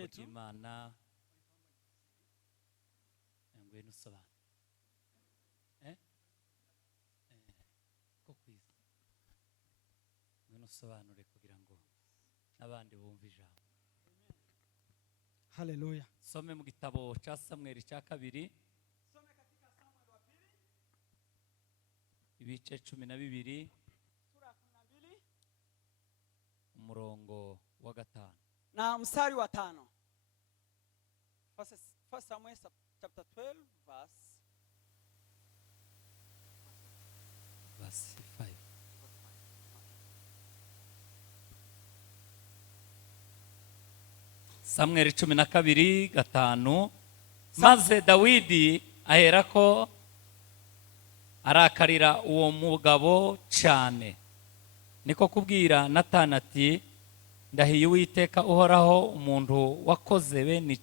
chetu Imana ngwe nusobanura ko kwiza ngwe nusobanure kugira ngo nabandi bumve ijambo. haleluya. Some mu gitabo cha Samuel cha kabiri Some katika Samuel wa pili ibice 12 sura ya 12 umurongo wa 5 na mstari wa 5. First Samuel chapter 12 verse 5. Samuel 12:5 maze Dawidi aherako arakarira uwo mugabo cyane, niko kubwira Natani ati ndahiye Uwiteka uhoraho umuntu wakoze bene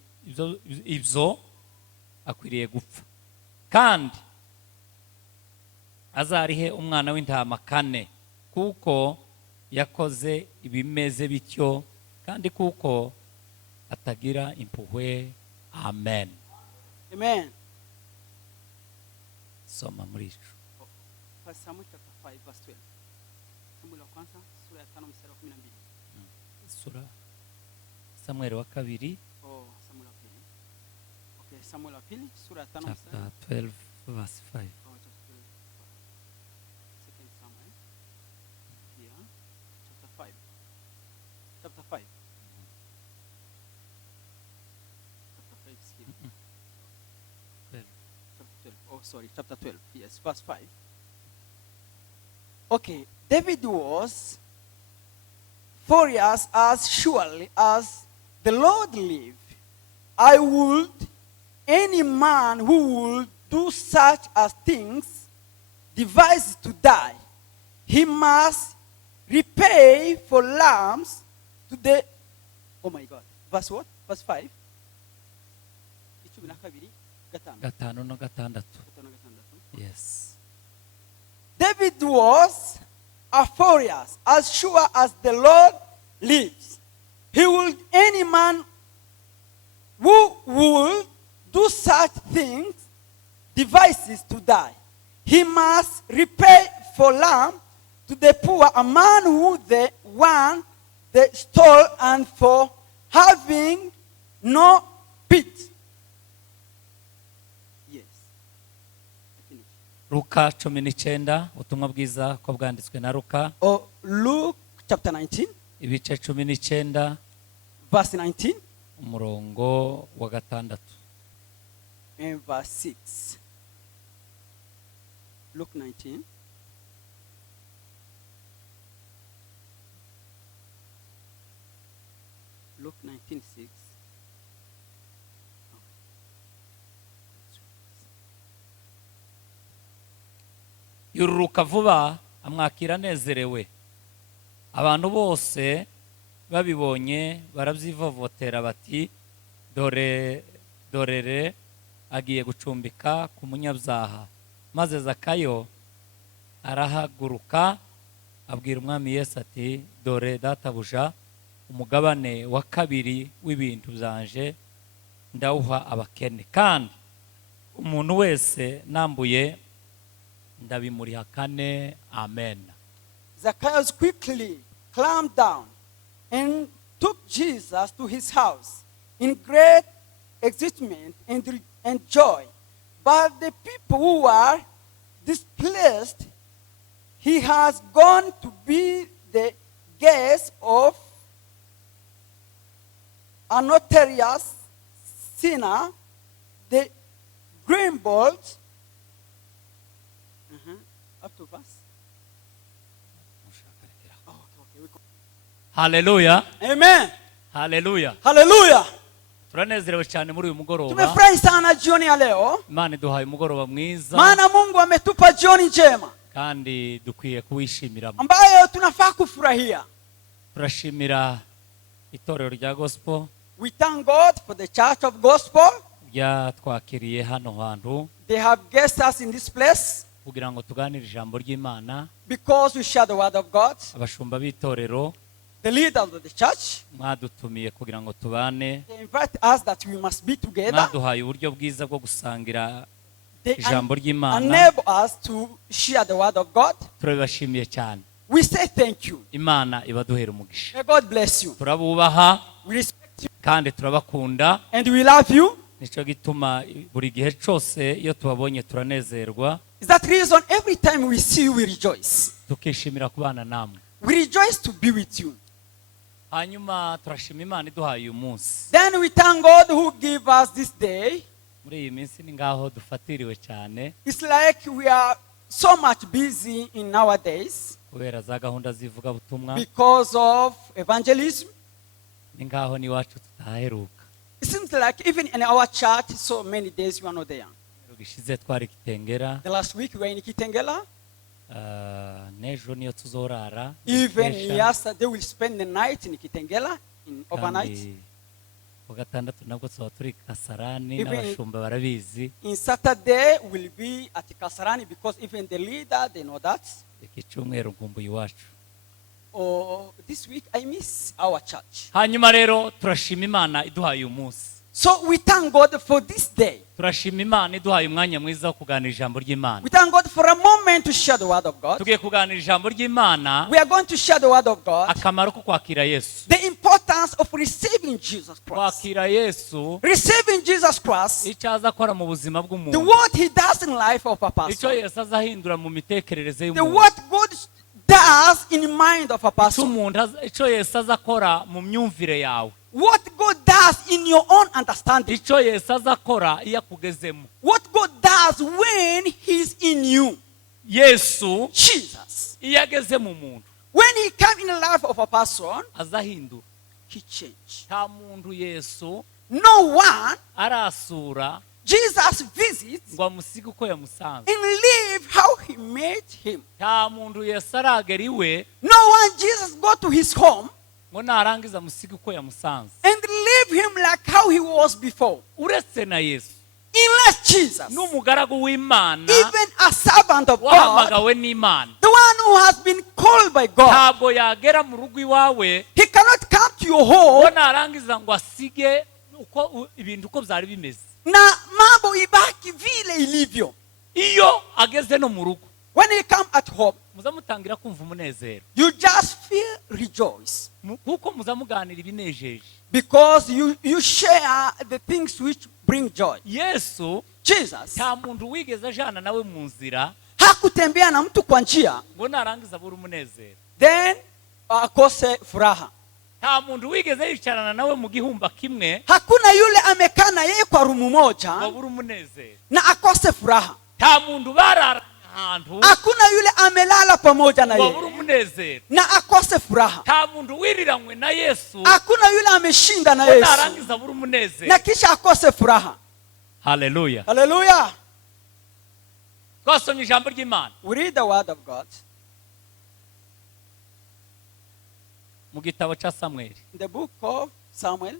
ibyo akwiriye gupfa, kandi azarihe umwana w'intama 4 kuko yakoze ibimeze bityo kandi kuko atagira impuhwe. Amen. Amen. Soma muri ico First Samuel chapter 5 verse 12. Samuel wa kwanza sura ya 5 mstari wa 12. Sura Samuel wa kabiri Samuel wa pili. Okay, Samuel wa pili sura ya 5 chapter mstari 12 verse 5. Second Samuel. Here chapter 5. Chapter 5. Chapter 5 is here. 12. Chapter 12. Sorry, chapter 12. Yes, verse 5. Okay, David was furious, as surely as the Lord lived, I would, any man who would do such as things, devise to die. He must repay for lambs to the, oh my God, verse what? Verse 5. Gatano no gatandatu. Yes. David was furious, as sure as the Lord lives. He would, any man who would do such things, devices to die. He must repay for lamb to the poor, a man who the one they stole, and for having no pity. Luka 19 ubutumwa bwiza ko bwanditswe na Luka. Luke chapter 19 ibice 19 verse 19 umurongo wa 6 and verse 6. Luke 19 Luke 19:6. yururuka vuba amwakira anezerewe, abantu bose babibonye barabyivovotera bati dorere agiye gucumbika ku munyabyaha. Maze Zakayo arahaguruka abwira umwami Yesu ati dore databuja, umugabane wa 2 w'ibintu byanje ndawuha abakene, kandi umuntu wese nambuye ndabimuriha 4. Amen. Zacchaeus quickly climbed down and took Jesus to his house in great excitement and joy. But the people who were displeased, he has gone to be the guest of a notorious sinner, the greenbolt. Up to verse. Hallelujah. Amen. Hallelujah. Hallelujah. Turanezerewe cyane muri uyu mugoroba. Tumefurahi sana jioni ya leo. Imana iduhaye umugoroba mwiza. Maana Mungu ametupa jioni njema. Kandi dukwiye kuwishimira. Ambayo tunafaa kufurahia. Turashimira itorero rya gospel. We thank God for the church of gospel. Ya twakiriye hano hantu. They have guests us in this place. Kugira ngo tuganire ijambo ry'Imana. Because we share the word of God. Abashumba b'itorero. the leaders of the church. mwadutumiye kugira ngo tubane, They invite us that we must be together. mwaduhaye uburyo bwiza bwo gusangira They ijambo ry'Imana. enable us to share the word of God. turabashimiye cyane. We say thank you. Imana ibaduhera umugisha. May God bless you. turabubaha We respect you kandi turabakunda, and we love you. nicyo gituma buri gihe cyose iyo tubabonye turanezerwa, Is that reason every time we see you we rejoice. tukishimira kubana namwe. We rejoice to be with you. hanyuma turashima Imana iduhaye uyu munsi. Then we thank God who gave us this day. muri iyi minsi ni ngaho dufatiriwe cyane It's like we are so much busy in nowadays kubera za gahunda z'ivugabutumwa, because of evangelism. ni ngaho n'iwacu tutaheruka. It seems like even in our church, so many days we are not there. gishize twari Kitengera, The last week we were in Kitengela. n'ejo niyo tuzorara. Even Kesha, yesterday we'll spend the night in Kitengela, in overnight. kandi ku gatandatu nabwo tuba turi Kasarani, Even- n'abashumba barabizi. In Saturday we'll be at Kasarani because even the leader, they know that. iki cyumweru nkumbuye iwacu. Oh, this week I miss our church. hanyuma rero turashima Imana iduhaye uyu munsi. So we thank God for this day. turashima Imana iduhaye umwanya mwiza wo kuganira ijambo ry'Imana. We thank God for a moment to share the word of God. tugiye kuganira ijambo ry'Imana, We are going to share the word of God. akamaro ko kwakira Yesu. The importance of receiving Jesus Christ. kwakira Yesu, Receiving Jesus Christ. icyo aza akora mu buzima The bw'umuntu, what he does in life of a icyo person. Yesu azahindura mu mitekerereze The y'umuntu, what God does in the mind of a person. icyo Yesu aza akora mu myumvire yawe, What God does in your own understanding. icyo Yesu aza akora iyo akugezemo. What God does when he's in you. Yesu Jesus. iyo ageze mu muntu When he comes in the life of a person, azahindura. he changes. nta muntu Yesu No one arasura Jesus visits ngo amusige uko yamusanze. and live how he made him. nta muntu Yesu aragera iwe No one Jesus go to his home ngo narangiza amusige uko yamusanze. and leave him like how he was before. uretse na Yesu, Unless Jesus, n'umugaragu w'Imana even a servant of God, wahamagawe n'Imana, the one who has been called by God, ntabwo yagera mu rugo iwawe he cannot come to your ngo home narangiza ngo asige ibintu uko byari bimeze. na mambo ibaki vile ilivyo. iyo ageze no mu rugo, When he come at home, muzamutangira kumva umunezero, you just feel rejoice kuko muzamuganira ibinejeje. because you share the things which bring joy. Yesu Jesus nta muntu wigeze ajana nawe mu nzira hakutembea na mtu kwa njia ngo narangiza abura umunezero. then akose furaha. nta muntu wigeze yicarana nawe mu gihumba kimwe Hakuna yule amekaa na yeye kwa rumu ngo moja abura umunezero. na akose furaha. nta muntu barara ahantu Hakuna yule amelala pamoja na ngo abura yeye umunezero. na akose furaha. nta muntu wiriranywe na Yesu Hakuna yule ameshinda na ngo Yesu narangiza abura umunezero. na kisha akose furaha. Haleluya. Hallelujah. twasomye ijambo ry'Imana We read the word of God mu gitabo cya Samweli. in the book of Samuel.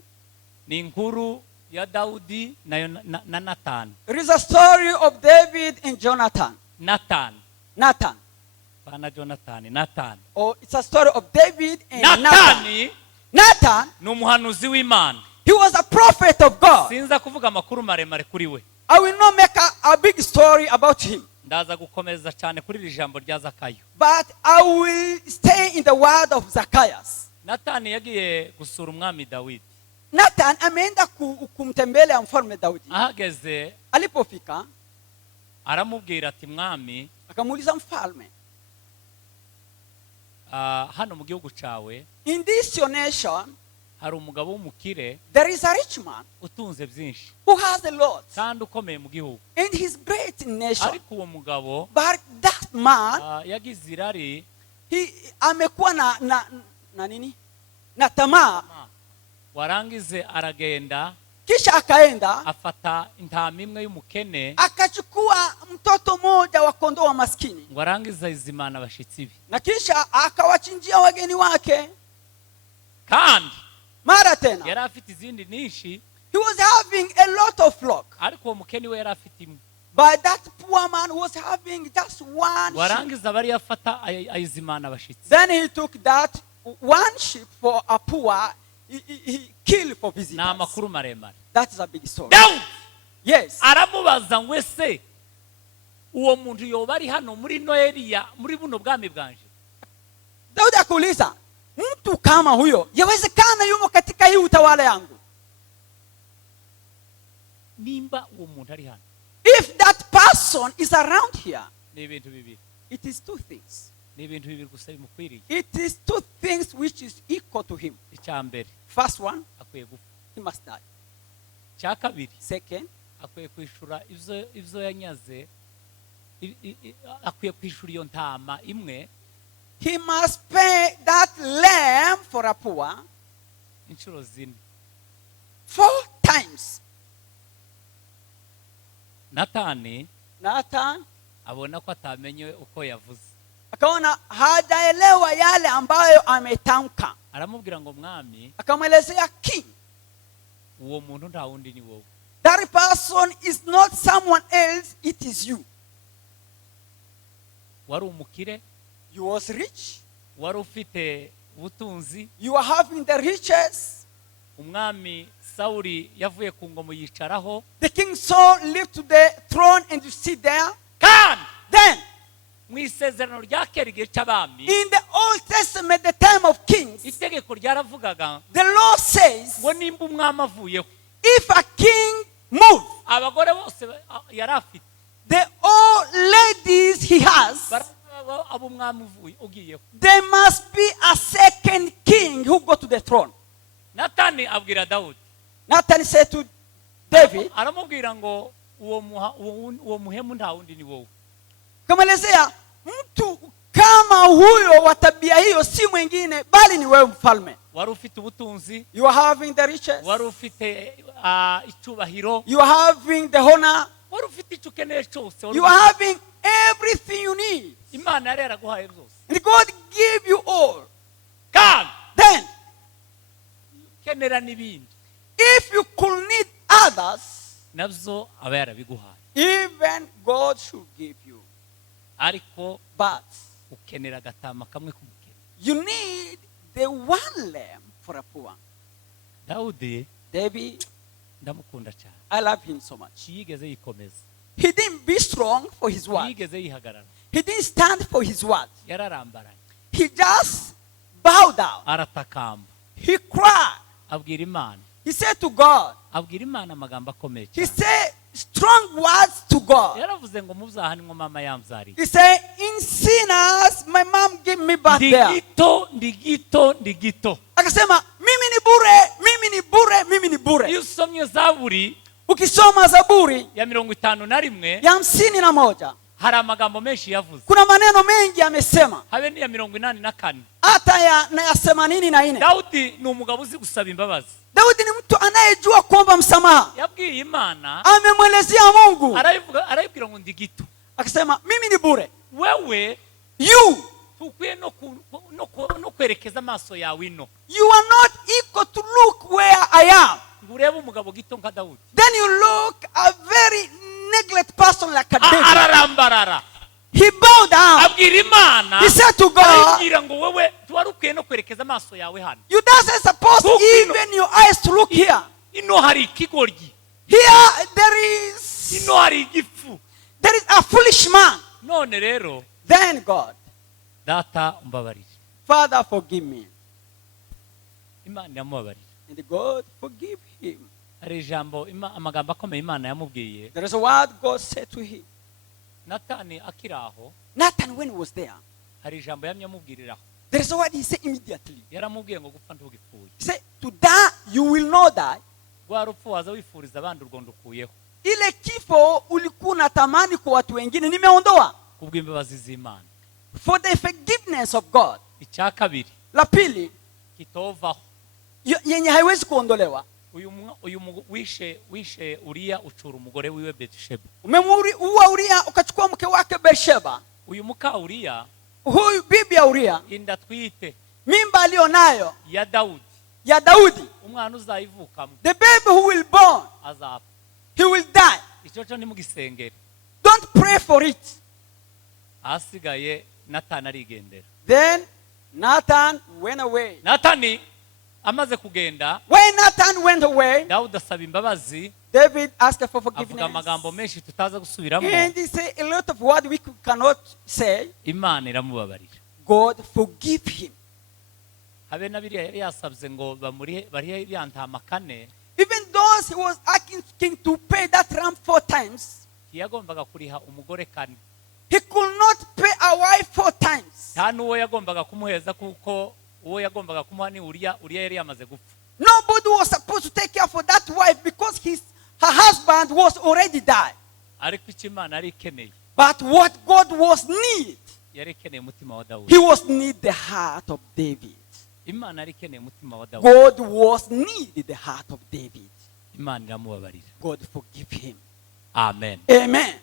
ni inkuru ya Dawudi na Natani. It is a story of David and Jonathan. Nathan Nathan. Oh, it's a story of David and Nathan. Natani Nathan, ni umuhanuzi w'Imana. he was a prophet of God. sinza kuvuga amakuru maremare kuri we, I will not make a big story about him, ndaza gukomeza cyane kuri iri jambo rya Zakayo. but I will stay in the word of Zacchaeus. Natani yagiye gusura umwami Dawidi. Nathan ameenda kumtembelea mfalme Daudi. ahageze Alipofika aramubwira ati, mwami, akamuuliza mfalme, hano mu gihugu cyawe in this your nation hari umugabo w'umukire there is a rich man utunze byinshi who has a lot kandi ukomeye mu gihugu, and he's great in nation, ariko uwo mugabo but that man yagize irari, he amekuwa na nini na tamaa, warangize aragenda kisha akaenda afata intama imwe y'umukene akachukua mtoto mmoja wa kondoo wa maskini, ngo arangiza izimana abashitsi be, na kisha akawachinjia wageni wake. kandi Mara tena yari afite izindi nyinshi, he was having a lot of flock, ariko uwo mukene we yari afite imwe. but that poor man was having just one sheep. warangiza bari yafata ayizimana abashitsi. Then he took that one sheep for a poor, he killed for ni visitors. amakuru maremare. That is a big story. Dawudi Yes. aramubaza ngo ese uwo muntu yoba ari hano muri Noeliya muri buno bwami bwanje. Daudi akuuliza, mtu kama huyo yawezekana yumo katika hii utawala yangu? Nimba uwo muntu ari hano, If that person is around here, ni ibintu bibiri. it is two things. Ni ibintu bibiri gusa bimukwiriye. It is two things which is equal to him. Icya mbere First one, akwiye gupfa. he must die. Icya kabiri Second, akwiye kwishura ivyo yanyaze. Akwiye kwishura iyo ntama imwe he must pay that lamb for a poor inshuro 4. 4 times. Nathan abona ko atamenye uko yavuze, akaona hajaelewa yale ambayo ametamka, aramubwira ngo mwami, akamwelezea king, uwo muntu nta wundi ni wowe. that person is not someone else, it is you. Wari umukire, You was rich, wari ufite ubutunzi. you are having the riches. Umwami Sawuli yavuye ku ngoma yicaraho, The king Saul lived to the throne and you sit there. kandi Then mu isezerano rya kera igihe cy'abami in the Old Testament, the time of kings, itegeko ryaravugaga the law says ngo nimba umwami avuyeho, if a king moves, abagore bose yari afite the old ladies he has, abo umwami ugiyeho. there must be a second king who go to the throne. Natani abwira Dawudi, Nathan said to David, aramubwira ngo uwo muhemu nta wundi ni wowe. kamwelezea mtu kama huyo wa tabia hiyo si mwingine bali ni wewe mfalme. Wari ufite ubutunzi, You are having the riches, wari ufite icyubahiro, you are having the honor, wari ufite icyo ukeneye cyose, you are having everything you need, Imana yari yaraguhaye byose. and God give you all. Kandi Then ukenera n'ibindi if you could need others, nabyo aba yarabiguhaye, even God should give you. ariko But ukenera agatama kamwe k'umukene. you need the one lamb for a poor. Dawudi David, ndamukunda cyane, I love him so much. yigeze yikomeza, He didn't be strong for his word. yigeze yihagarara, He didn't stand for his word. yararambaraye, He just bowed down. aratakamba, He cried. abwira Imana, He said to God, abwira Imana amagambo akomeye he cyane. said strong words to God. Yaravuze ngo mubyaha nimwo mama yambyariye. He said, in sinners, my mom gave me birth there. Ndi gito. Akasema, mimi ni bure, mimi ni bure, mimi ni bure. Iyo usomye Zaburi Ukisoma Zaburi ya 51 ya 51, hari amagambo menshi yavuze, kuna maneno mengi amesema. habe ni ya 84. Hata ya 84. Dawudi ni umugabo uzi gusaba imbabazi. Daudi ni mtu anayejua kuomba msamaha. Yabwiye Imana, Amemwelezea Mungu. arayibwira ngo ndi gito. Akasema, mimi ni bure. Wewe You, tukwiye no kwerekeza amaso yawe ino, you are not equal to look where I am. ngo urebe umugabo gito nka Dawudi. Then you look a very neglect person like a David. Ararambarara, He bowed down. abwira Imana, He said to God, arayibwira ngo wewe tuwari ukwiye no kwerekeza amaso yawe hano. you doesn't suppose Look, even your eyes to look here. Ino hari ikigoryi, Here there is hari igifu. a foolish man. None rero Then God, data umbabarire. Father, forgive me. Imana yamubabarira. And God forgive him. Hari ijambo amagambo akomeye Imana yamubwiye. There is a word God said to him. Natani akiraho, Nathan, when he was there, hari ijambo yamye amubwiriraho. there is a word he said immediately. Yaramubwiye ngo gupfa ntugipfuye. He said, to die, you will not die. Rwa rupfu waza wifuriza abandi urwo ndukuyeho. Ile kifo ulikuwa unatamani kwa watu wengine nimeondoa. Kubw'imbabazi z'Imana. For the forgiveness of God. Icya kabiri La pili, kitovaho. yenye haiwezi kuondolewa. Uyu wishe Uriya ucura umugore wiwe Betsheba. Umemuua Uria ukachukua mke wake Bersheba. Uyu muka Uriya, Huyu bibi ya Uria, inda twite mimba alionayo ya Dawudi, ya Daudi, umwana uzayivukamo the baby who will born, azapfa. he will die. Icyo cyo nimugisengere. Don't pray for it. Asigaye Natani arigendera. Then Nathan went away. Natani amaze kugenda, When Nathan went away, Dawudi asaba imbabazi, David asked for avuga forgiveness. amagambo menshi tutaza gusubiramo. And he said a lot of words we cannot say. Imana iramubabarira. God forgive him. Habe na biriya yari yasabye ngo barihe byantama kane, Even though he was asking to pay that ram 4 times, yagombaga kuriha umugore kane. he could not pay a wife 4 times. Nta n'uwo yagombaga kumuheza kuko uwo yagombaga kumuha ni Uriya yari yamaze gupfa. Nobody was supposed to take care for that wife because her husband was already died. Ariko icyo Imana yari ikeneye, But what God was need, yari ikeneye umutima wa Dawudi. he was need the heart of David. Imana yari ikeneye umutima wa Dawudi. God was need the heart of David. Imana iramubabarira. God forgive him. Amen. Amen.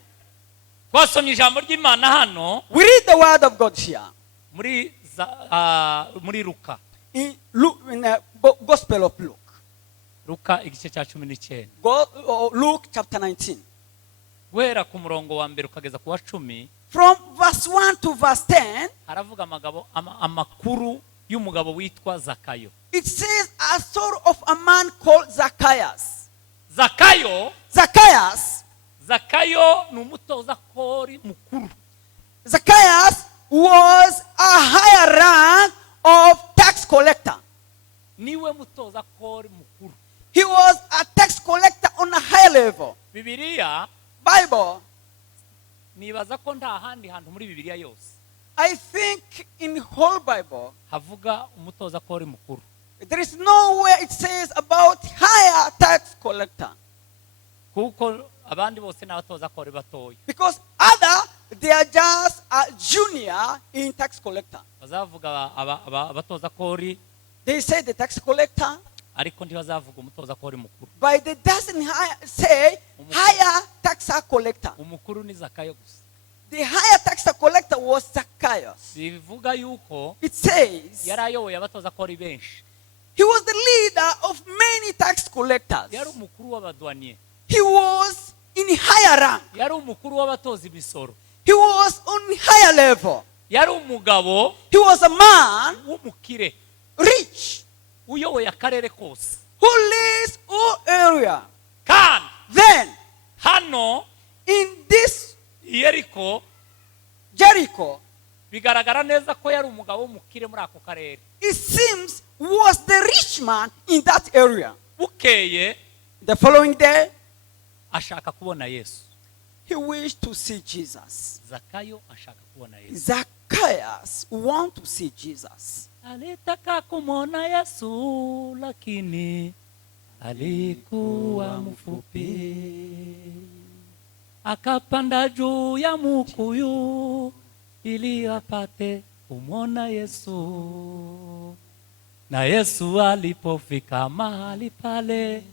Twasomye ijambo ry'Imana hano We read the word of God here muri Luka. in the Gospel of Luke. Luka igice cya 19. Luke chapter 19. Guhera ku murongo wa mbere ukageza ku wa 10. From verse 1 to verse 10, haravuga amakuru y'umugabo witwa Zakayo. it says a story of a man called Zacchaeus. Zakayo ni umutoza kori mukuru. Zacchaeus was a higher rank of tax collector. Niwe mutoza kori mukuru. He was a tax collector on a high level. Bibiliya, Bible, nibaza ko nta handi hantu muri Bibiliya yose I think in whole Bible, havuga umutoza kori mukuru. there is nowhere it says about higher tax collector. Kuko abandi bose n'abatoza kori batoya. Because they are just a junior in tax collector. Bazavuga abatoza kori, They say the tax collector, ariko ntibazavuga umutoza kori mukuru. but they doesn't say higher tax collector. Umukuru ni Zakayo gusa. The higher tax collector was Zacchaeus. Bivuga yuko It says yari ayoboye abatoza kori benshi. he was the leader of many tax collectors. Yari umukuru w'abadwaniye. He was in higher rank. Yari umukuru w'abatoza imisoro. He was on higher level. Yari umugabo He was a man, w'umukire, rich, uyoboye akarere kose. who leads all area. Kandi Then, hano in this Yeriko Jericho, bigaragara neza ko yari umugabo w'umukire muri ako karere. it seems was the rich man in that area. Bukeye The following day, ashaka kubona Yesu. he wished to see Jesus. Zakayo ashaka kubona Yesu. Zacchaeus want to see Jesus. Alitaka kumwona Yesu lakini alikuwa mfupi. Akapanda juu ya mkuyu ili apate kumwona Yesu. Na Yesu alipofika mahali pale,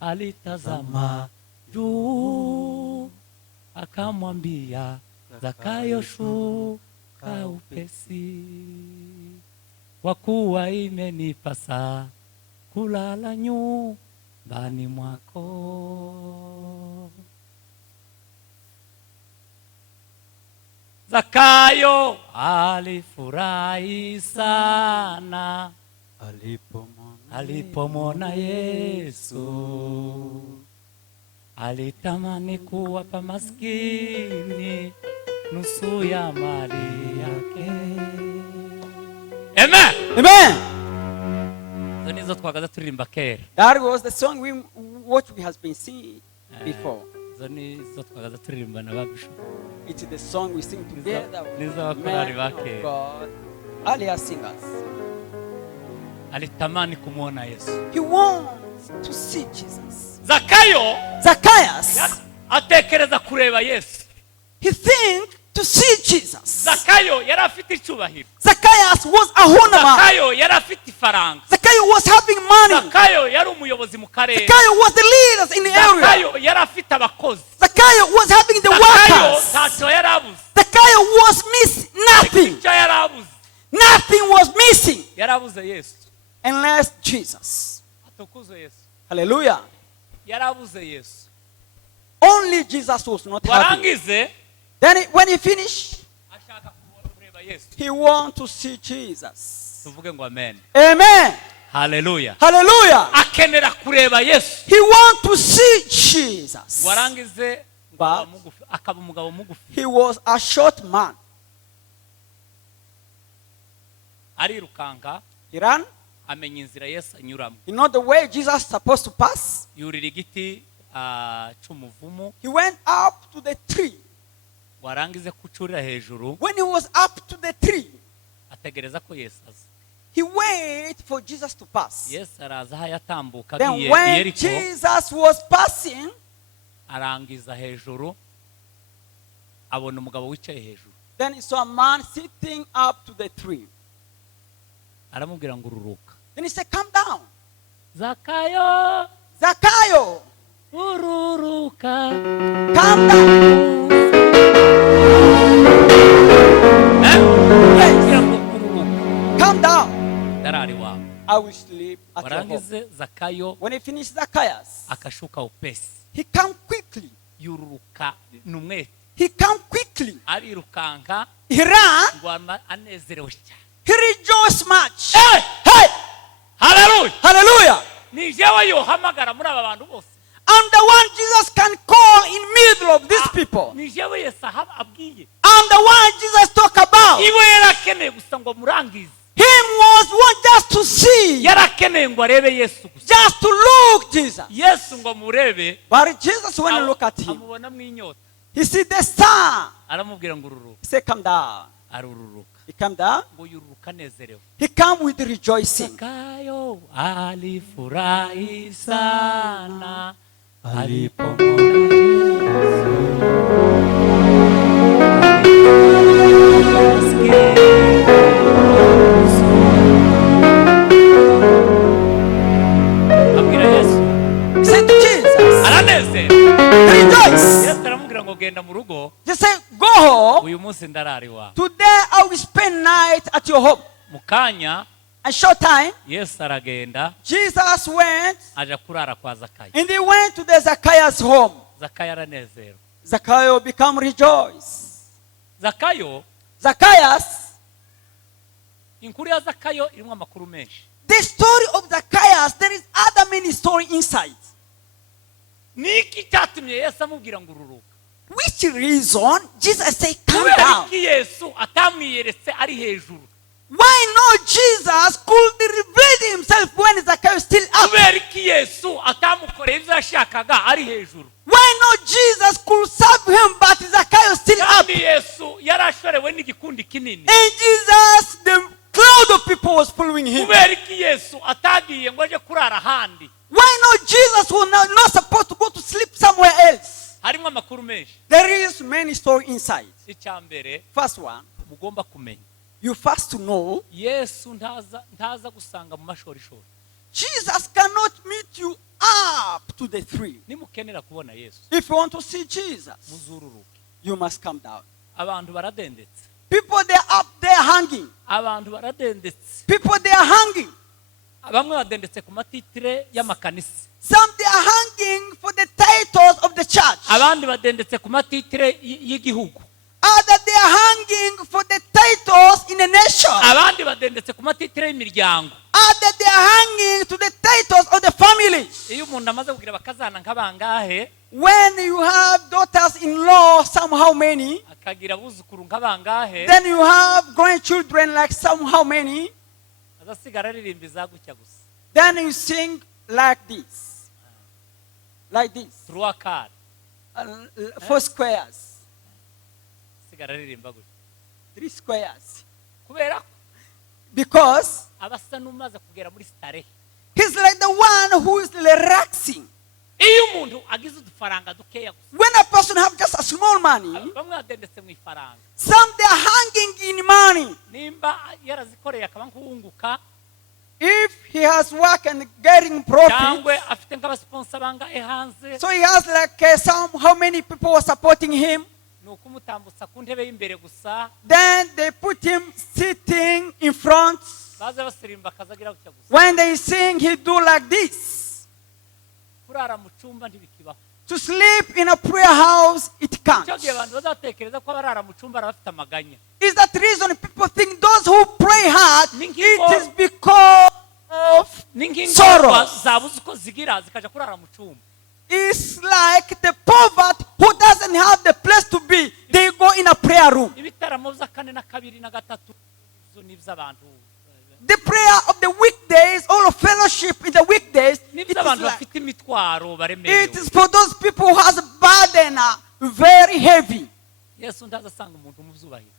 alitazama juu, akamwambia Zakayo, shuka upesi, kwa kuwa imenipasa kulala nyumbani mwako. Zakayo alifurahi sana alipomwona Yesu. Alitamani kuwapa maskini nusu ya mali yake. Amen. Amen. Zonizo twagaza turirimba kera. That was the song what we has been singing before. Zonizo twagaza turirimba na babisho. It is the song we sing together with Nizo men bakorari of bake. God, earlier singers. Alitamani kumwona Yesu. He wants to see Jesus. Zacchaeus atekereza kureba Yesu. He think to see Jesus. Zakayo yari afite icyubahiro. Zacchaeus was a honor man. Zakayo yari afite ifaranga. Zakayo was having money. Zakayo yari umuyobozi mu karere. Zakayo was the leaders in the area. Zakayo yari afite abakozi. Zakayo was having the Zakayo workers. ntacyo yari abuze. Zakayo was missing nothing. Icyo yari abuze. Nothing was missing Yari abuze Yesu. unless Jesus. Atukuzwe Yesu. Hallelujah. Yari abuze Yesu. Only Jesus was not having. Warangize Then when he finished, ashaka kureba Yesu. He wants to see Jesus. Tuvuge ngo amen. Amen. Hallelujah. Hallelujah. Akenera kureba Yesu. He wants to see Jesus. Warangize But akaba umugabo mugufi. he was a short man. Arirukanka. He ran. Amenya inzira Yesu anyuramo. You know the way Jesus is supposed to pass? Yurira igiti cy'umuvumu. He went up to the tree. Warangize kucurira hejuru. When he was up to the tree, ategereza ko Yesu aza. he waited for Jesus to pass. Yesu araza hayatambuka Then agiye when Yeriko. Jesus was passing, arangiza hejuru abona umugabo wicaye hejuru. then he saw a man sitting up to the tree. Aramubwira ngo ururuka. Then he said, come down. Zakayo, Zakayo, ururuka. come down. Yes. Come down. Darari wawe. I will sleep at your home. Warangize Zakayo When he finished Zacchaeus, akashuka upesi. he came quickly. Yururuka numwete. He came quickly. Arirukanka He ran. ngo anezerewe cyane. He rejoiced much. Hey! Hey! Hallelujah. Hallelujah. Ni jewe yohamagara muri aba bantu bose. I'm the one Jesus can call in middle of these people. Ni jewe Yesu abwiye. I'm the one Jesus talk about. Iwe yarakeneye gusa ngo murangize. Him was one just to see. Yarakeneye ngo arebe Yesu gusa. Just to look Jesus. Yesu ngo murebe. But Jesus, when you look at him, amubona mwinyota. he see the sun. Aramubwira ngo ururuka. He said, come down. Arururuka. He come down. Ngo yururuka nezerewe. He come with rejoicing. Zakayo alifurahi sana alipomwona Yesu. He said to Jesus, Aranezerwa. rejoice. Yesu aramubwira ngo genda mu rugo. Just say, go home. Uyu munsi ndarari wawe. Today I will spend night at your home. Mukanya A short time, Yesu aragenda Jesus went aja kurara kwa Zakayo. and he went to the Zacchaeus home. Zakayo aranezerwa. Zacchaeus become rejoice. Zakayo, Zacchaeus, inkuru ya Zakayo irimo amakuru menshi. the story of Zacchaeus, there is other many story inside. Niki cyatumye Yesu amubwira ngo ururuka. Which reason Jesus say come Kubera down? iki Yesu atamwiyeretse ari hejuru. Why not Jesus could reveal himself when Zacchaeus still up? Kubera iki Yesu atamukoreye ibyo yashakaga ari hejuru. Why not Jesus could serve him but Zacchaeus still up? Kandi Yesu yarashorewe n'igikundi kinini. And Jesus, the crowd of people was following him. Kubera iki Yesu atagiye ngo aje kurara handi. Why not Jesus was not supposed to go to sleep somewhere else? Harimo amakuru menshi. There is many story inside. Icyambere First one, mugomba kumenya. you first to know, Yesu ntaza gusanga mu mashorishori. Jesus cannot meet you up to the tree. Nimukenera kubona Yesu. If you want to see Jesus, Muzururuke. you must come down. Abantu baradendetse. People, they are up there hanging. Abantu baradendetse. People, they are hanging. Bamwe badendetse ku matitire y'amakanisa. Some, they are hanging for the titles of the church. Abandi badendetse ku matitire y'igihugu. Others, they are hanging for the titles in the nation. Abandi badendetse ku matitire y'imiryango. Others, they are hanging to the titles of the families. Iyo umuntu amaze kugira bakazana nk'abangahe, When you have daughters-in-law, somehow many, akagira abuzukuru nk'abangahe, then you have grandchildren like somehow many, azasigara aririmba izagutya gusa. then you sing like this. Like this. Trois quarts. 4 squares. Asigara aririmba gutya. 3 squares. Kubera ko Because abasa n'umaze kugera muri starehe. he's like the one who is relaxing. Iyo umuntu agize udufaranga dukeya gusa. When a person have just a small money, Bamwe badendetse mu ifaranga. some they are hanging in money. Nimba yarazikoreye akaba nk'uwunguka, If he has work and getting profit, cyangwe afite nk'abasponsa bangahe hanze, so he has like how many people are supporting him. ni ukumutambutsa ku ntebe y'imbere gusa, Then they put him sitting in front. baze basirimba akazagira gutya gusa. When they sing, he do like this. Kurara mu cyumba ntibikibaho. to sleep in a prayer house, it can't. cyo gihe abantu bazatekereza ko abarara mu cyumba bafite amaganya. Is that reason people think those who pray hard, Ningingo- it is because of sorrow. zabuze uko zigira zikaja kurara mu cyumba. It's like the poverty who doesn't have the place to be. They go in a prayer room. Ibitaramo by'akane na kabiri na gatatu zo n'iby'abantu. The prayer of the weekdays, all of fellowship in the weekdays, it N'iby'abantu is, bafite imitwaro it baremerewe. is for those people who has a burden very heavy. Yesu ntazasanga umuntu mu byubahiro.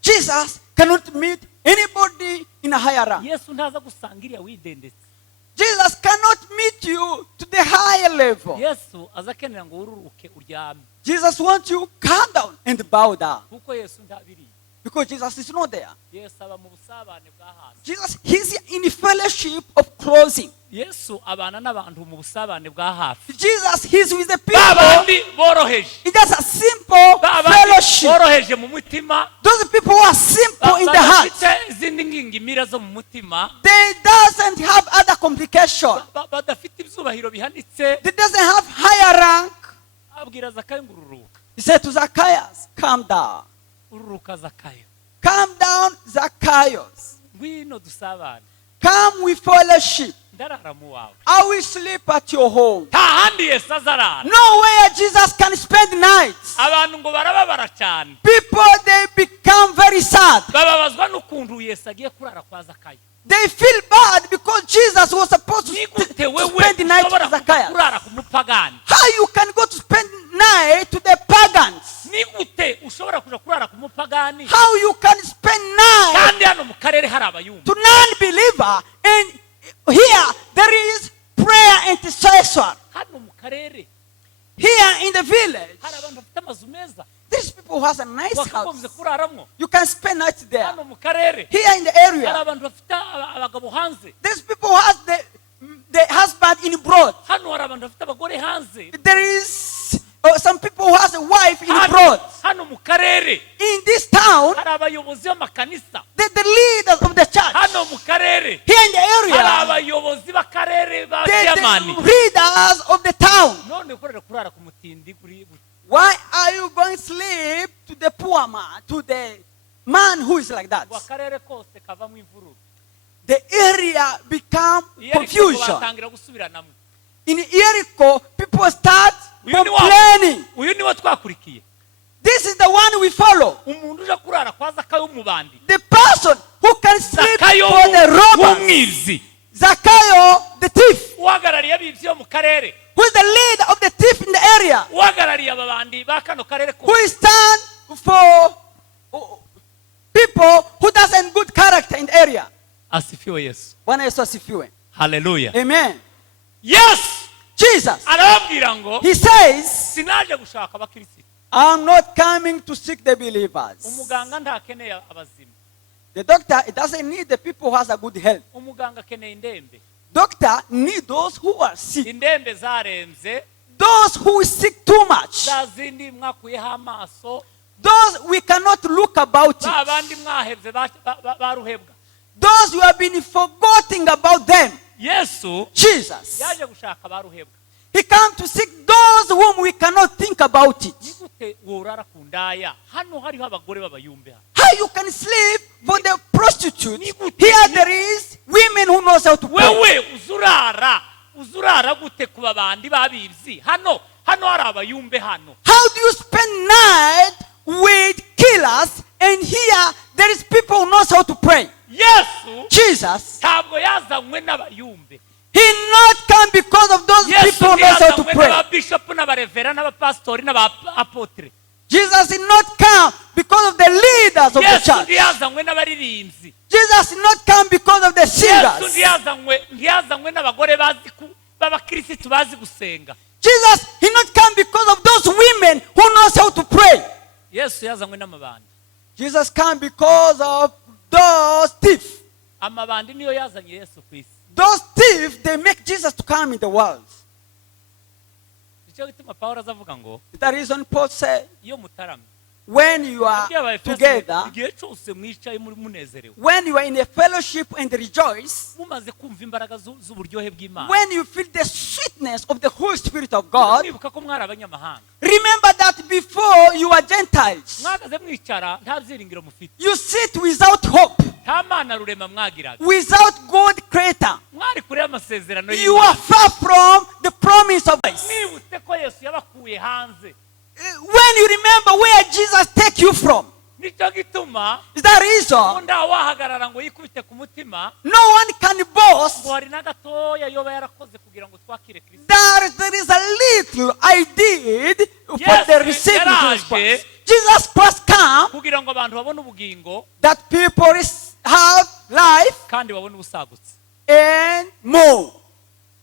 Jesus cannot meet anybody in a higher rank. Yesu ntaza gusanga iriya widendetse. Jesus cannot meet you to the higher level. Yesu azakenera ngo ururuke uryame. Jesus wants you calm down and bow down. Kuko Yesu ntabiri. Because Jesus is not there. Yesu aba mu busabane bwa hasi. Jesus, he's in fellowship of closing. Yesu abana n'abantu mu busabane bwa hafi. Jesus, he's with the people. Babandi boroheje. It's just a simple fellowship. Boroheje mu mutima. Those people who are simple in the heart. Badafite izindi ngingimira zo mu mutima. They doesn't have other complication. Badafite ibyubahiro bihanitse. They doesn't have higher rank. Abwira Zakayo ngo ururuka. He said to Zacchaeus, calm down. Ururuka Zakayo. Calm down, Zacchaeus. Ngwino dusabane. Come with fellowship. Ndarara mu wawe. I will sleep at your home. Nta handi Yesu azarara. Nowhere Jesus can spend nights. Abantu ngo barababara cyane. People, they become very sad. Bababazwa n'ukuntu Yesu agiye kurara kwa Zakayo. They feel bad because Jesus was supposed to Nigute wewe spend the night ushobora with Zacchaeus. kurara ku mupagani. How you can go to spend night to the pagans? Nigute ushobora kuja kurara ku mupagani. How you can spend night Kandi hano mu karere hari abayumva. to non-believer, and here there is prayer intercessor. Hano mu karere Here in the village, hari abantu bafite amazu meza. these people who has a nice Wakagombye house. kuraramo. You can spend nights there. Hano mu karere Here in the hari area, abantu bafite abagabo hanze. these people who has the husband in abroad. Hano hari abantu bafite abagore hanze. There is some people who has a wife in Hano- abroad. hano mu karere In this town, hari abayobozi b'amakanisa. the leaders of the church. Hano mu karere Here in the hari area, abayobozi b'akarere ba the Diamani. leaders of the town. None ukorera kurara ku mutindi kuri Why are you going to sleep to the poor man, to the man who is like that? ngo akarere kose kavamo imvururu. The area become Iyo ariko confusion. batangira gusubiranamo. In Jericho, people start Uyu ni wa- complaining. uyu niwe twakurikiye. This is the one we follow. Umuntu uje kurara kwa Zakayo w'umubandi. The person who can sleep Zakayo for the robbers. w'umwizi. Zacchaeus, the thief, Uhagarariye abibyi bo mu karere. who is the leader of the thief in the area, Uhagarariye ababandi ba kano karere who kose. is stand for people who doesn't good character in the area. Asifiwe Yesu. Bwana Yesu asifiwe. Hallelujah. Amen. Yes. Jesus, Arababwira ngo he says, sinaje gushaka abakirisitu. I'm not coming to seek the believers. Umuganga ntakeneye abazima. The doctor, it doesn't need the people who has a good health. Umuganga akeneye indembe. Doctor need those who are sick. Indembe zarenze. Those who sick too much. Za zindi mwakuyeho amaso. Those we cannot look about Ba it. bandi mwahebye baruhebwa. Those you have been forgetting about them. Yesu Jesus, yaje gushaka baruhebwa. he come to seek those whom we cannot think about it. Nigute worara ku ndaya. Hano hariho abagore b'abayumbe. How you can sleep for the prostitute? Nigute- Here there is women who knows how to pray. Wewe uzurara gute kuba bandi babibyi. Hano hari abayumbe hano. How do you spend night with killers, and here there is people who knows how to pray? Yesu Jesus, ntabwo yazanywe n'abayumbe. he not come because of those Yesu people who knows how to ntiyazanywe pray. n'ababishopu n'abarevera n'abapasitori n'abapotre. Jesus did not come because of the leaders of the Yesu church. ntiyazanywe n'abaririmbyi. Jesus did not come because of the Yesu singers. ntiyazanywe n'abagore b'abakirisitu bazi gusenga. Jesus did not come because of those women who knows how to pray. Yesu yazanywe n'amabandi. Jesus came because of those thieves. Amabandi niyo yazanye Yesu ku isi. Those thieves, they make Jesus to come in the world. Nicyo gituma Pawulo azavuga ngo The reason Paul said, iyo mutaramye when you are together, igihe cyose mwicaye muri munezerewe, when you are in a fellowship and rejoice, mumaze kumva imbaraga z'uburyohe bw'Imana, when you feel the sweetness of the Holy Spirit of God, mwibuka ko mwari abanyamahanga, remember that before you are Gentiles, mwagaze mwicara nta byiringiro mufite, you sit without hope, nta Mana rurema mwagiraga, without God creator. mwari kure y'amasezerano You are far from the promise of God. mwibutse ko Yesu yabakuye hanze, When you remember where Jesus take you from, nicyo gituma is that reason nda wahagarara ngo yikubite ku mutima no one can boast ngo hari na gatoya yoba yarakoze kugira ngo twakire Kristo. that there is a little I did for the receiving Jesus Christ. Jesus Christ come kugira ngo abantu babone ubugingo that people have life kandi babone ubusagutse. and more.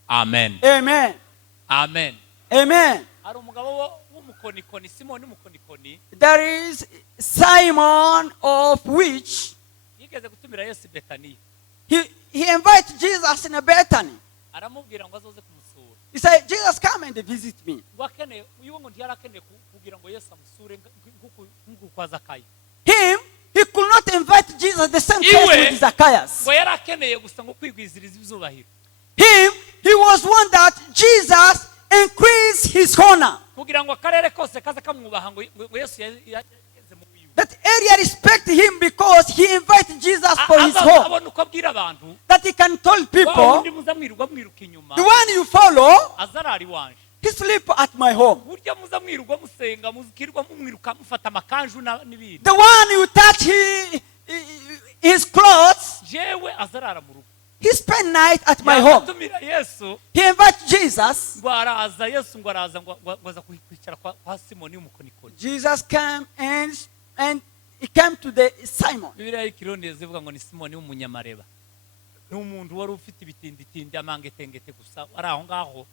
Amen. Amen. Amen. Amen. Hari umugabo w'umukonikoni, Simoni w'umukonikoni, There is Simon of which yigeze gutumira Yesu Betaniya, he invited Jesus in a Bethany. aramubwira ngo azoze kumusura. He said, Jesus, come and visit me. ngo akeneye uyu ngo ntiyarakeneye kugira ngo Yesu amusure nk'uko Zakayo. He could not invite Jesus the same case with Zacchaeus. ngo yarakeneye gusa ngo kwigwiziriza ibyubahiro. He was one that Jesus increased his honor. kugira ngo akarere kose kaza kamwubaha ngo Yesu yageze mu wiwe. That area respect him because he invited Jesus for his home. abona uko abwira abantu, That he can tell people, undi muza mwirirwa mwiruka inyuma, the one you follow, azarari wanje, he sleep at my home. burya muza mwirirwa musenga, muzikirwa mumwiruka mufata amakanju n'ibindi, The one you touch his clothes, jewe azarara mu rugo. he spend night at my home. yatumira Yesu, He invited Jesus. ngo araza, Yesu ngo araza ngo aza kwicara kwa Simoni w'umukonikoni. Jesus came and he came to the Simon. Bibiliya y'Ikirundi zivuga ngo ni Simoni w'umunyamareba, ni umuntu wari ufite ibitinditindi amangetengete gusa ari aho ngaho.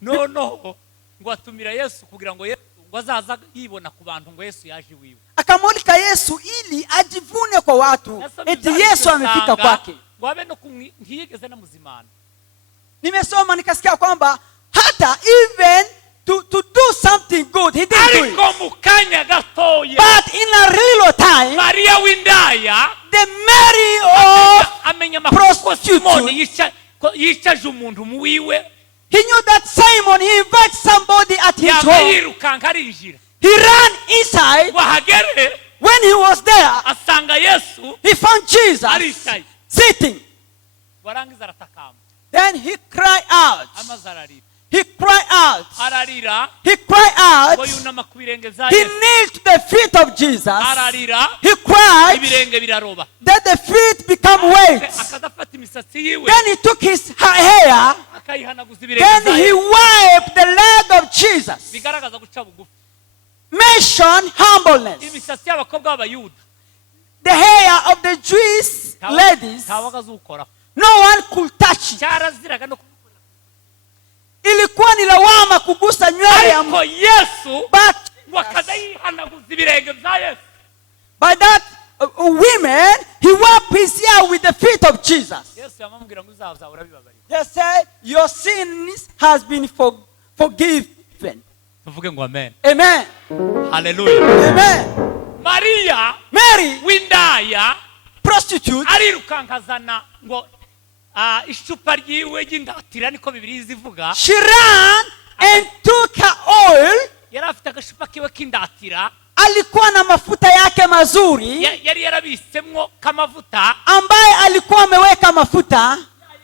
Noneho ngo atumira Yesu kugira ngo Yesu ngo azaza yibona ku bantu ngo Yesu yaje wiwe. Akamulika Yesu ili ajivune kwa watu eti Yesu amefika kwake. ngo abe no ntiyigeze na muzimana. Nimesoma nikasikia kwamba hata even to do something good he didn't do it. ariko mu kanya gatoya, But in a real time, Mariya w'indaya, the Mary of amenya amakuru Simoni prostitute, yicaje umuntu mu wiwe, he knew that Simon, he invited somebody at his home. yirukanka arinjira, He ran inside. ngo ahagere When he was there, asanga Yesu he found Jesus aricaye, sitting. warangiza aratakamba, Then he cried out. amaze ararira, He cried out. ararira, He cried out. ngo yunama ku birenge bya He Yesu, knelt to the feet of Jesus. ararira, He cried ibirenge biraroba, that the feet become wet. akadafata imisatsi yiwe Then he took his hair. akayihanaguza ibirenge Then bya he Yesu, wiped the leg of Jesus. bigaragaza guca bugufi. Mention humbleness. Imisatsi y'abakobwa b'Abayuda The hair of the Jewish ladies, ntawaga azukoraho, no one could touch it. cyaraziraga no kumukora. Ilikuwa ni lawama kugusa nywele ya ariko Yesu but ngo akaza yihanaguza ibirenge bya Yesu. by that women, he wiped his hair with the feet of Jesus. Yesu yamubwira ngo uzaza urabibabarira. They say, your sins has been forgiven. Tuvuge ngo amen. Amen. Hallelujah. Amen. Mariya Mary, w'indaya prostitute, arirukankazana ngo icupa ryiwe ry'indatira, niko Bibiliya zivuga. she ran and took her oil. Yari afite agashupa kiwe k'indatira, Alikuwa na mafuta yake mazuri yari yarabitsemwo k'amavuta, ambaye alikuwa ameweka mafuta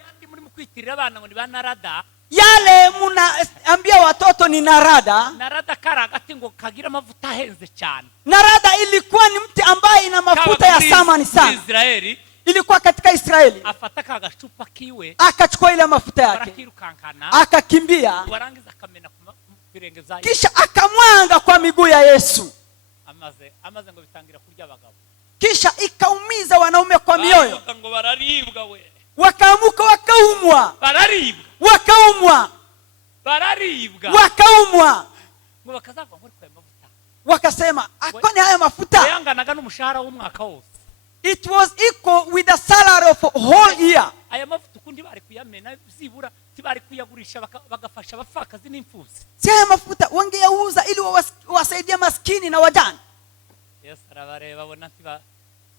yandi muri mu kwitirira abana ngo ni ba narada. yale munaambia watoto ni narada. Narada kari agati ngo kagira amavuta ahenze cyane. Narada ilikuwa ni mti ambaye ina mafuta ya thamani sana. Israeli Ilikuwa katika Israeli. afata ka gacupa kiwe, Akachukua ile mafuta yake, barakirukankana, akakimbia, warangiza akamena ku birenge bya Yesu, kisha akamwanga kwa miguu ya Yesu, amaze ngo bitangira kurya abagabo, kisha ikaumiza wanaume kwa mioyo. ngo bararibwa we, Wakaamuka wakaumwa, bararibwa, wakaumwa, bararibwa, wakaumwa, ngo bakazava muri kwa mavuta. wakasema akoni haya mafuta. Yanganaga n'umushahara w'umwaka wose. It was equal with the salary of a whole year. Aya mavuta kundi bari kuyamena zibura, tibari kuyagurisha bagafasha abapfakazi n'imfubyi. Si haya mafuta wangeyauza ili wasaidie maskini na wajane. Yesu arabareba abona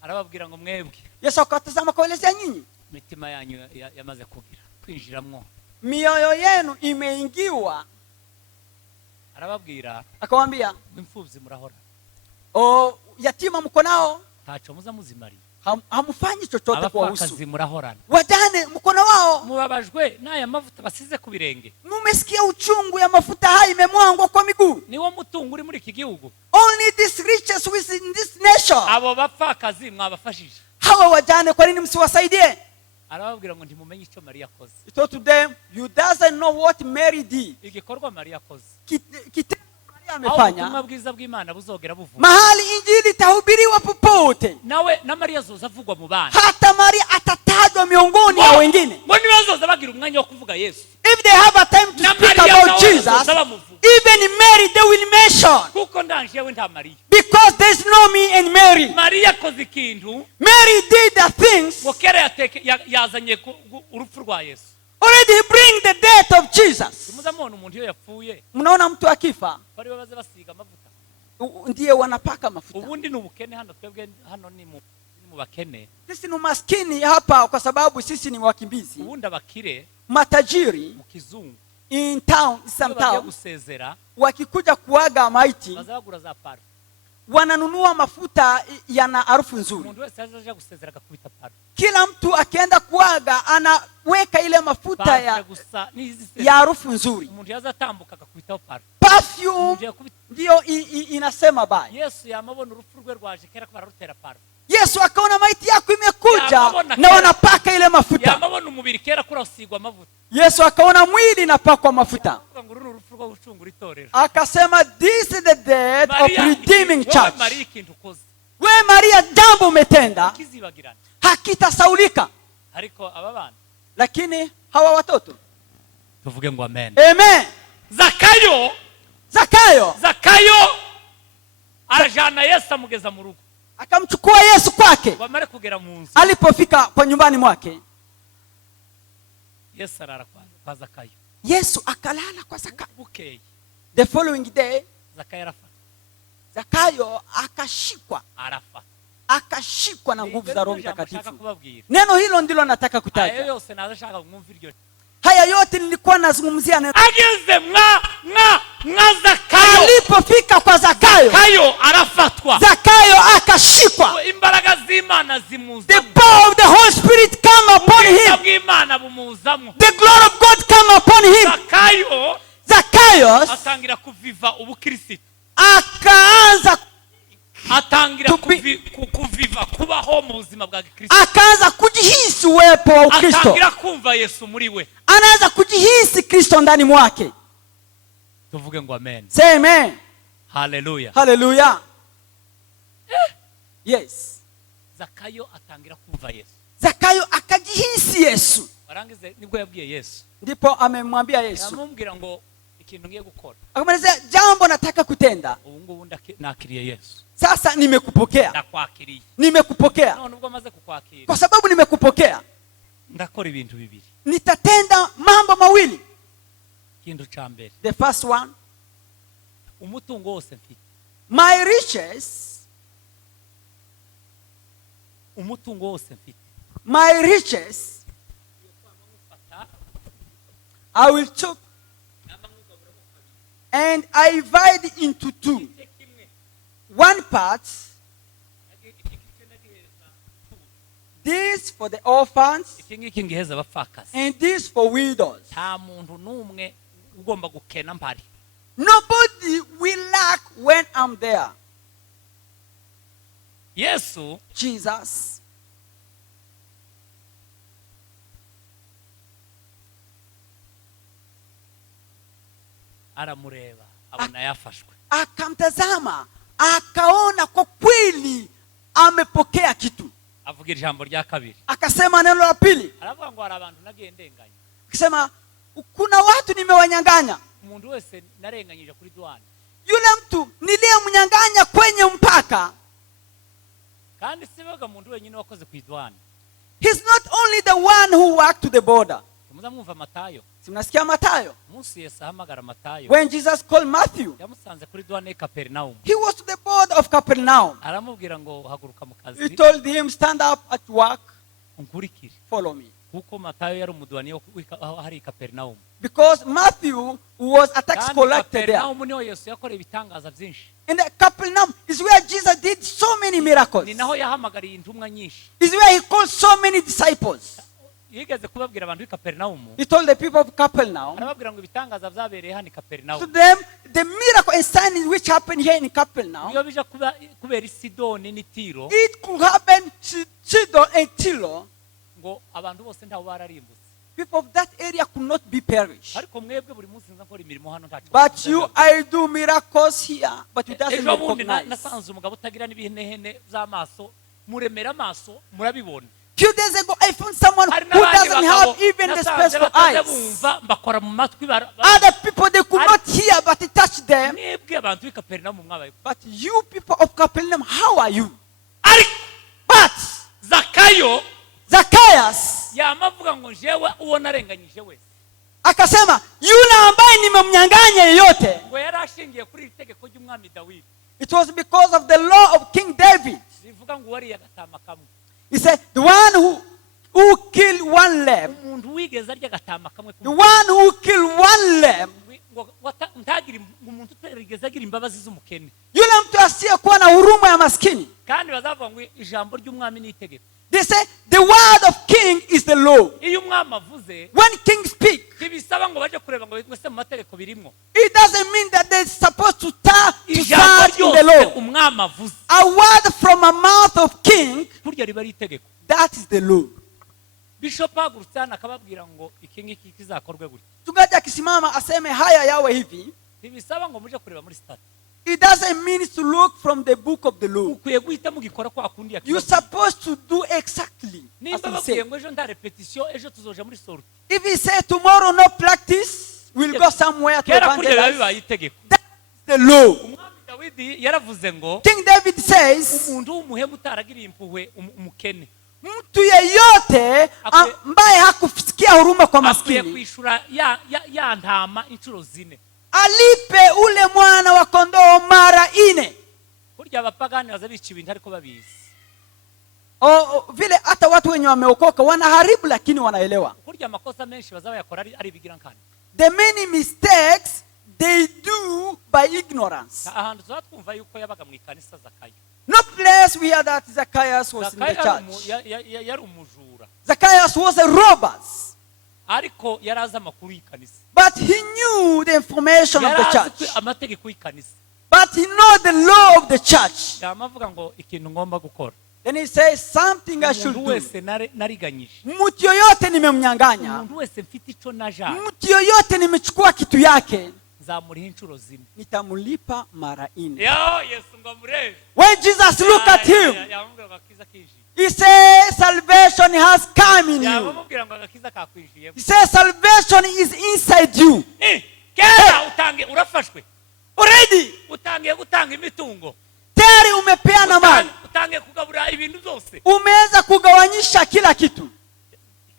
arababwira ngo mwebwe. Yesu akatazama kuelezea nyinyi. Mitima yanyu yamaze kugira kwinjiramwo. Mioyo yenu imeingiwa. Arababwira akamwambia imfuvyi murahora. Yatima mko nao tacho muza muzimari. Hamufanyi chochote kwa usu. Abapfakazi murahorana. Wajane mkono wao mubabajwe n'aya mavuta basize ku birenge. Mumesikia uchungu ya mafuta haya imemwangwa kwa miguu. Niwo mutungo uri muri iki gihugu. Only this riches within this nation. Abo bapfakazi mwabafashije. Hawa wajane kwa nini msiwasaidie? Arababwira ngo ntimumenye icyo Maria yakoze. He told to them, you doesn't know what Mary did. Igikorwa Maria yakoze. Maria amefanya. Ubutumwa bwiza bw'Imana buzogera buvuga. Mahali injili itahubiriwa popote. Nawe na Maria zoza avugwa mu bana. Hata Maria atatajwa miongoni ya wengine. Ngo nibazoza bagira umwanya wo kuvuga Yesu. If they have a time to speak about Jesus, even Mary they will mention. Kuko ndanjewe nta Maria. Because there's no me and Mary. Maria koze ikintu. Mary did the things. Mukere yazanye urupfu rwa Yesu. Already he bring the death of Jesus. Muzamona umuntu yo yapfuye. Mnaona mtu akifa. Bari babaze basiga amavuta. Ndiye wanapaka mafuta. Ubundi n'ubukene hano twebwe hano ni mu bakene. Sisi ni maskini hapa kwa sababu sisi ni wakimbizi. Ubundi abakire matajiri mu kizungu in town some town gusezera wakikuja kuaga maiti bazagura za par wananunua mafuta yana harufu nzuri. Umuntu wese azaje gusezera akakubita par. Kila mtu akienda kuaga anaweka ile mafuta ya harufu nzuri. Umuntu yazatambuka akakubita par. Perfume ndio inasema baya. Yesu yamabona urupfu rwe rwaje kera ko bararutera par. Yesu akaona maiti yako imekuja na wanapaka ile mafuta. Yamabona umubiri kera kura usigwa mafuta. Yesu akaona mwili napakwa mafuta. Akasema this is the death of redeeming church. We Maria jambo umetenda hakitasaulika. Lakini hawa watoto tuvuge ngo amen. Amen. Zakayo arajana Yesu amugeza mu rugo. Akamchukua Yesu kwake. Bamare kugera mu nzu. Alipofika kwa nyumbani mwake Yesu arara kwa Zakayo. Yesu akalala kwa Zakayo. Okay. The following day Zakayo arafa. Zakayo akashikwa. Arafa. Akashikwa na nguvu za Roho Mtakatifu. Neno hilo ndilo nataka kutaja. Haya yote nilikuwa nazungumzia neno. Ageze Zakayo. Alipofika kwa Zakayo. Zakayo arafatwa. Zakayo akashikwa. Imbaraga z'Imana zimuza. The power of the Holy Spirit come upon him. The glory of God come upon him. Zakayo atangira kuviva ubukristo. Atangira kuviva kubaho mu buzima bwa Kristo. Akaanza kujihisi uwepo wa Kristo. Atangira kumva Yesu muri we. Anaanza kujihisi Kristo ndani mwake. Tuvuge ngo amen. Say amen. Hallelujah. Hallelujah. Yes. Zakayo atangira kumva Yesu. Zakayo akajihisi Yesu. Barangize nibwo yabwiye Yesu. Ndipo amemwambia Yesu. Amubwira ngo ikintu ngiye gukora. Akamweleza jambo nataka kutenda. Ubu ngubu nakiriye Yesu. Sasa nimekupokea. Ndakwakiriye. Nimekupokea. None ubwo maze kukwakira. Kwa sababu nimekupokea. Ndakora ibintu bibiri. Nitatenda mambo mawili. Kintu cha mbere. The first one, umutungo wose mfite. My riches. Umutungo wose mfite. My riches. I will take and I divide into two. One part, this for the orphans, and this for widows. Nobody will lack when I'm there. Jesus. Aramureba abona yafashwe. Akamtazama akaona kwa kweli amepokea kitu. Avuga ijambo rya kabiri. Akasema neno la pili. Aravuga ngo arabantu nagiye ndenganya. Akasema kuna watu nimewanyang'anya. Umuntu wese narenganyije kuri duane. Yule mtu niliyemnyang'anya kwenye mpaka. Kandi sibaga umuntu wenyine wakoze ku duane. He's not only the one who walked to the border. muzamwumva Matayo. Simnasikia Matayo? Umunsi Yesu ahamagara Matayo, When Jesus called Matthew, yamusanze kuri douane Kaperinaumu. he was to the board of Capernaum. Aramubwira ngo haguruka mu He kazi told him, stand up at work, unkurikire. follow me. Kuko Matayo yari umudwani hari Kaperinaumu. Because Matthew was a tax collector there. Kaperinaumu niho Yesu yakoreye ibitangaza byinshi. In the Capernaum is where Jesus did so many miracles. Ni naho yahamagariye intumwa nyinshi. Is where he called so many disciples. Yigeze kubabwira abantu Kaperinaumu. He told the people of Capernaum, Arababwira ngo ibitangaza byabereye hano to Kaperinaumu. them, the miracle and signs which happened here in Capernaum, Iyo bija kubera Sidoni ni Tiro, it could happen to Sidon and Tyre. ngo abantu bose ntaho bararimbutse. People of that area could not be perished. Ariko mwebwe buri munsi nza nkora imirimo hano ntacyo. But you, I do miracles here, but you doesn't Ejo bundi recognize. nasanze umugabo utagira n'ibihene z'amaso, muremera amaso, murabibona. Few days ago, I found someone who doesn't have even the space for eyes. Bakora mu matwi. Other people, they could not hear, but it touched them. Mwebwe abantu b'Ikaperinaumu mwabaye. But you people of Capernaum, how are you? Ariko But Zakayo Zacchaeus yamavuga ngo jewe uwo narenganyije wese. akasema, yule ambaye nimemnyang'anya yeyote. Ngo yari ashingiye kuri itegeko ry'umwami Dawidi. It was because of the law of King David. Rivuga ngo wari yagatama kamwe. He said, the one who killed one lamb, Umuntu wigeze arya gatama kamwe. the one who killed one lamb, Ngo ntagire umuntu uterigeze agira imbabazi z'umukene. yule mtu asiyekuwa na huruma ya maskini. Kandi bazavuga ngo ijambo ry'umwami ni itegeko. They say the word of king is the law. Iyo umwami avuze, When king speak, ntibisaba ngo baje kureba ngo se mu mategeko birimo. it doesn't mean that they're supposed to Ijambo search in the ryose law. umwami avuze, A word from a mouth of king, burya riba ari itegeko. that is the law. Bishop hagurutse akababwira ngo iki ngiki kizakorwe gutya. Mchungaji akisimama aseme haya yawe hivi, Ntibisaba ngo muje kureba muri stat. it doesn't mean to look from the book of the law. Ukwiye guhita mugikora kwa kundi ya You're supposed to do exactly as nimba he bakwiye said. ngo ejo nda repetition, ejo tuzoja muri sorti. If he say tomorrow no practice, we'll go somewhere to Kera kurya biba evangelize. bibaye itegeko. That's the law. Umwami Dawidi yaravuze ngo King David says, umuntu w'umuhemu utaragiriye impuhwe umukene mtu yeyote ambaye hakufikia huruma kwa akwiye maskini kwishura ya ntama inshuro 4. alipe ule mwana wa kondoo mara 4. Burya abapagani baza bica ibintu ariko babizi. Vile hata watu wenye wameokoka wanaharibu lakini wanaelewa. Burya amakosa menshi baza bayakora ari bigira nkana. The many mistakes they do by ignorance. Ahantu twumva yuko yabaga mu ikanisa Zakayo. No place we hear that Zacchaeus was in the church. Yari umujura. Zacchaeus was a robber. Ariko yaraza amakuru y'ikanisa. But he knew the information of the church. Amategeko y'ikanisa. But he know the law of the church. Yamavuga ngo ikintu ngomba gukora. Then he says something I should Umuntu do. wese nariganyije. Mtu yoyote nimemnyang'anya. Umuntu wese mfite ico naja. Mtu yoyote nimechukua kitu yake. Nzamuriha inshuro 4. Nitamulipa mara 4. Yo Yesu ngomure. When Jesus looked at him, he said, salvation has come in you. He said, salvation is inside you. Kera utange urafashwe. Already. Utange gutanga imitungo. Tayari umepeana mali. Utange kugabura ibintu byose. Umeweza kugawanyisha kila kitu.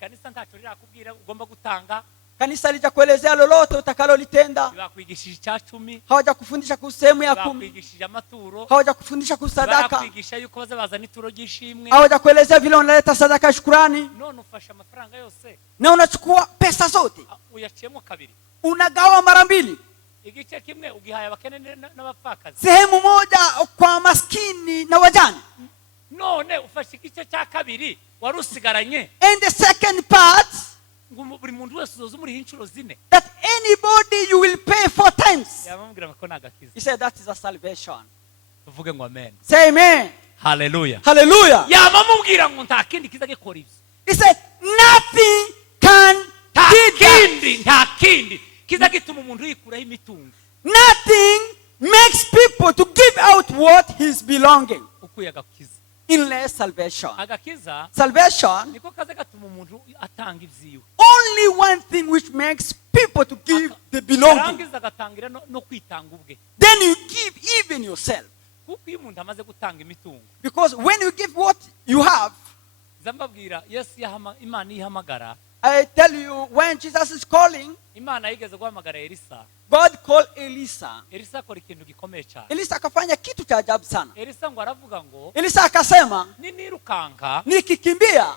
Kanisa ntacho rirakubwira ugomba gutanga. Kanisa lijakuelezea lolote utakalolitenda. Bakwigishije icyacumi. Hawajakufundisha kusemu ya 10. Bakwigishije amaturo. Hawajakufundisha kusadaka. Bakwigisha yuko bazabazana ituro ry'ishimwe. Hawajakuelezea vile unaleta sadaka ya shukrani. None ufasha amafaranga yose. Na unachukua pesa zote. Uyaciyemo kabiri. Unagawa mara 2. Igice kimwe ugihaye abakene n'abapfakazi. Sehemu moja kwa maskini na wajane. None ufashe igice cya kabiri warusigaranye. And the second part, buri muntu wese uzoza muri inshuro 4. that anybody you will pay 4 times. Yamubwira ngo nagakiza. He said that is a salvation. Tuvuge ngo amen. Say amen. Hallelujah. Hallelujah. Yamamubwira ngo nta kindi kiza gikora ibyo. He said nothing can nta kindi kiza gituma umuntu yikuraho imitungo. Nothing makes people to give out what is belonging. Ukuye agakiza. Unless salvation. Agakiza. Salvation. Niko kaza gatuma umuntu atanga ibyiwe. Only one thing which makes people to give the belonging. Arangiza gatangira no kwitanga ubwe. Then you give even yourself. Kuko iyo umuntu amaze gutanga imitungo. Because when you give what you have, zambabwira Yesu Imana ihamagara I tell you, when Jesus is calling, Imana yigeze guhamagara Elisa. God called Elisa. Elisa akora ikintu gikomeye cyane. Elisa akafanya kitu cha ajabu sana. Elisa ngo aravuga ngo, Elisa akasema, ninirukanka nikikimbia,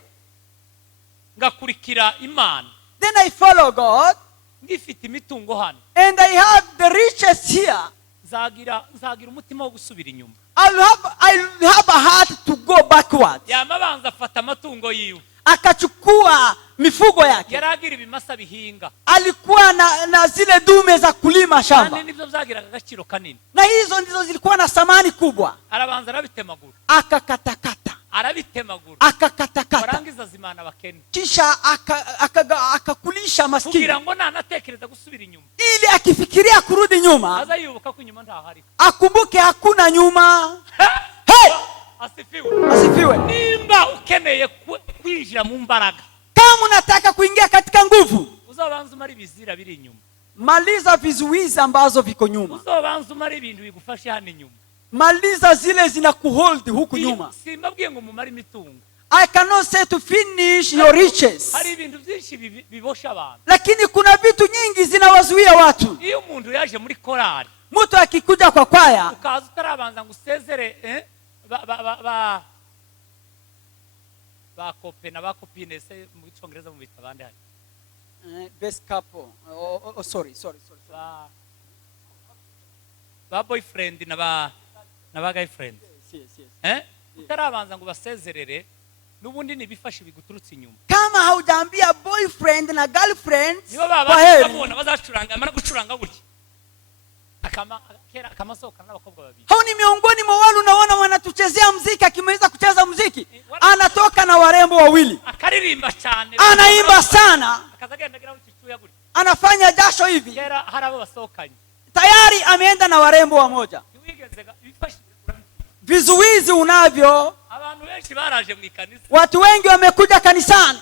ngakurikira Imana, then I follow God, ngifite imitungo hano, and I have the riches here, nzagira umutima wo gusubira inyuma. I'll have a heart to go backwards. Yamabanza afata amatungo yiwe. Akachukua mifugo yake. Yaragira ibimasa bihinga. Alikuwa na zile dume za kulima shamba. Kandi nibyo byagiraga agaciro kanini. Na hizo ndizo zilikuwa na thamani kubwa. Arabanza arabitemagura. Akakatakata. Arabitemagura. Akakatakata. Warangiza zimana abakene. Kisha akakulisha maskini. Kugira ngo nanatekereza gusubira inyuma. Ili akifikiria kurudi nyuma. Azayubuka ko inyuma ntahari. Akumbuke hakuna nyuma. Hey! Asifiwe. Nimba ukeneye kwinjira mu mbaraga, kama unataka kuingia katika nguvu, uzobanza umara ibizira biri inyuma. Maliza vizuizi ambazo viko nyuma. Uzobanza umara ibintu bigufasha hano inyuma. Maliza zile zinakuhold huku nyuma. Simbabwiye ngo mumara imitungo. I cannot say to finish your riches. Hari ibintu byinshi bibosha abantu. Lakini kuna vitu nyingi zinawazuia watu. Iyo umuntu yaje muri korali, mtu akikuja kwa kwaya, ukaza utarabanza ngo usezere ba kope na ba kopine se mu Cyongereza mu bita bande hari best couple. Sorry. Ba boyfriend na ba girlfriend. Yes. Utarabanza ngo basezerere nubundi nibifashe biguturutse inyuma. Kama haujaambia boyfriend na girlfriend, kwa heri babona bazacuranga amara gucuranga gutya. Kama soka n'abakobwa babiri. Hao ni miongoni mwa wale unaona wanatuchezea muziki, akimaliza kucheza muziki anatoka na warembo wawili. Akaririmba cyane. Anaimba sana. Akazagenda gira ukichuya gutya. Anafanya jasho hivi. Kera harabo basokanye. Tayari ameenda na warembo wamoja. Vizuizi unavyo. Abantu benshi baraje mu ikanisa. Watu wengi wamekuja kanisani.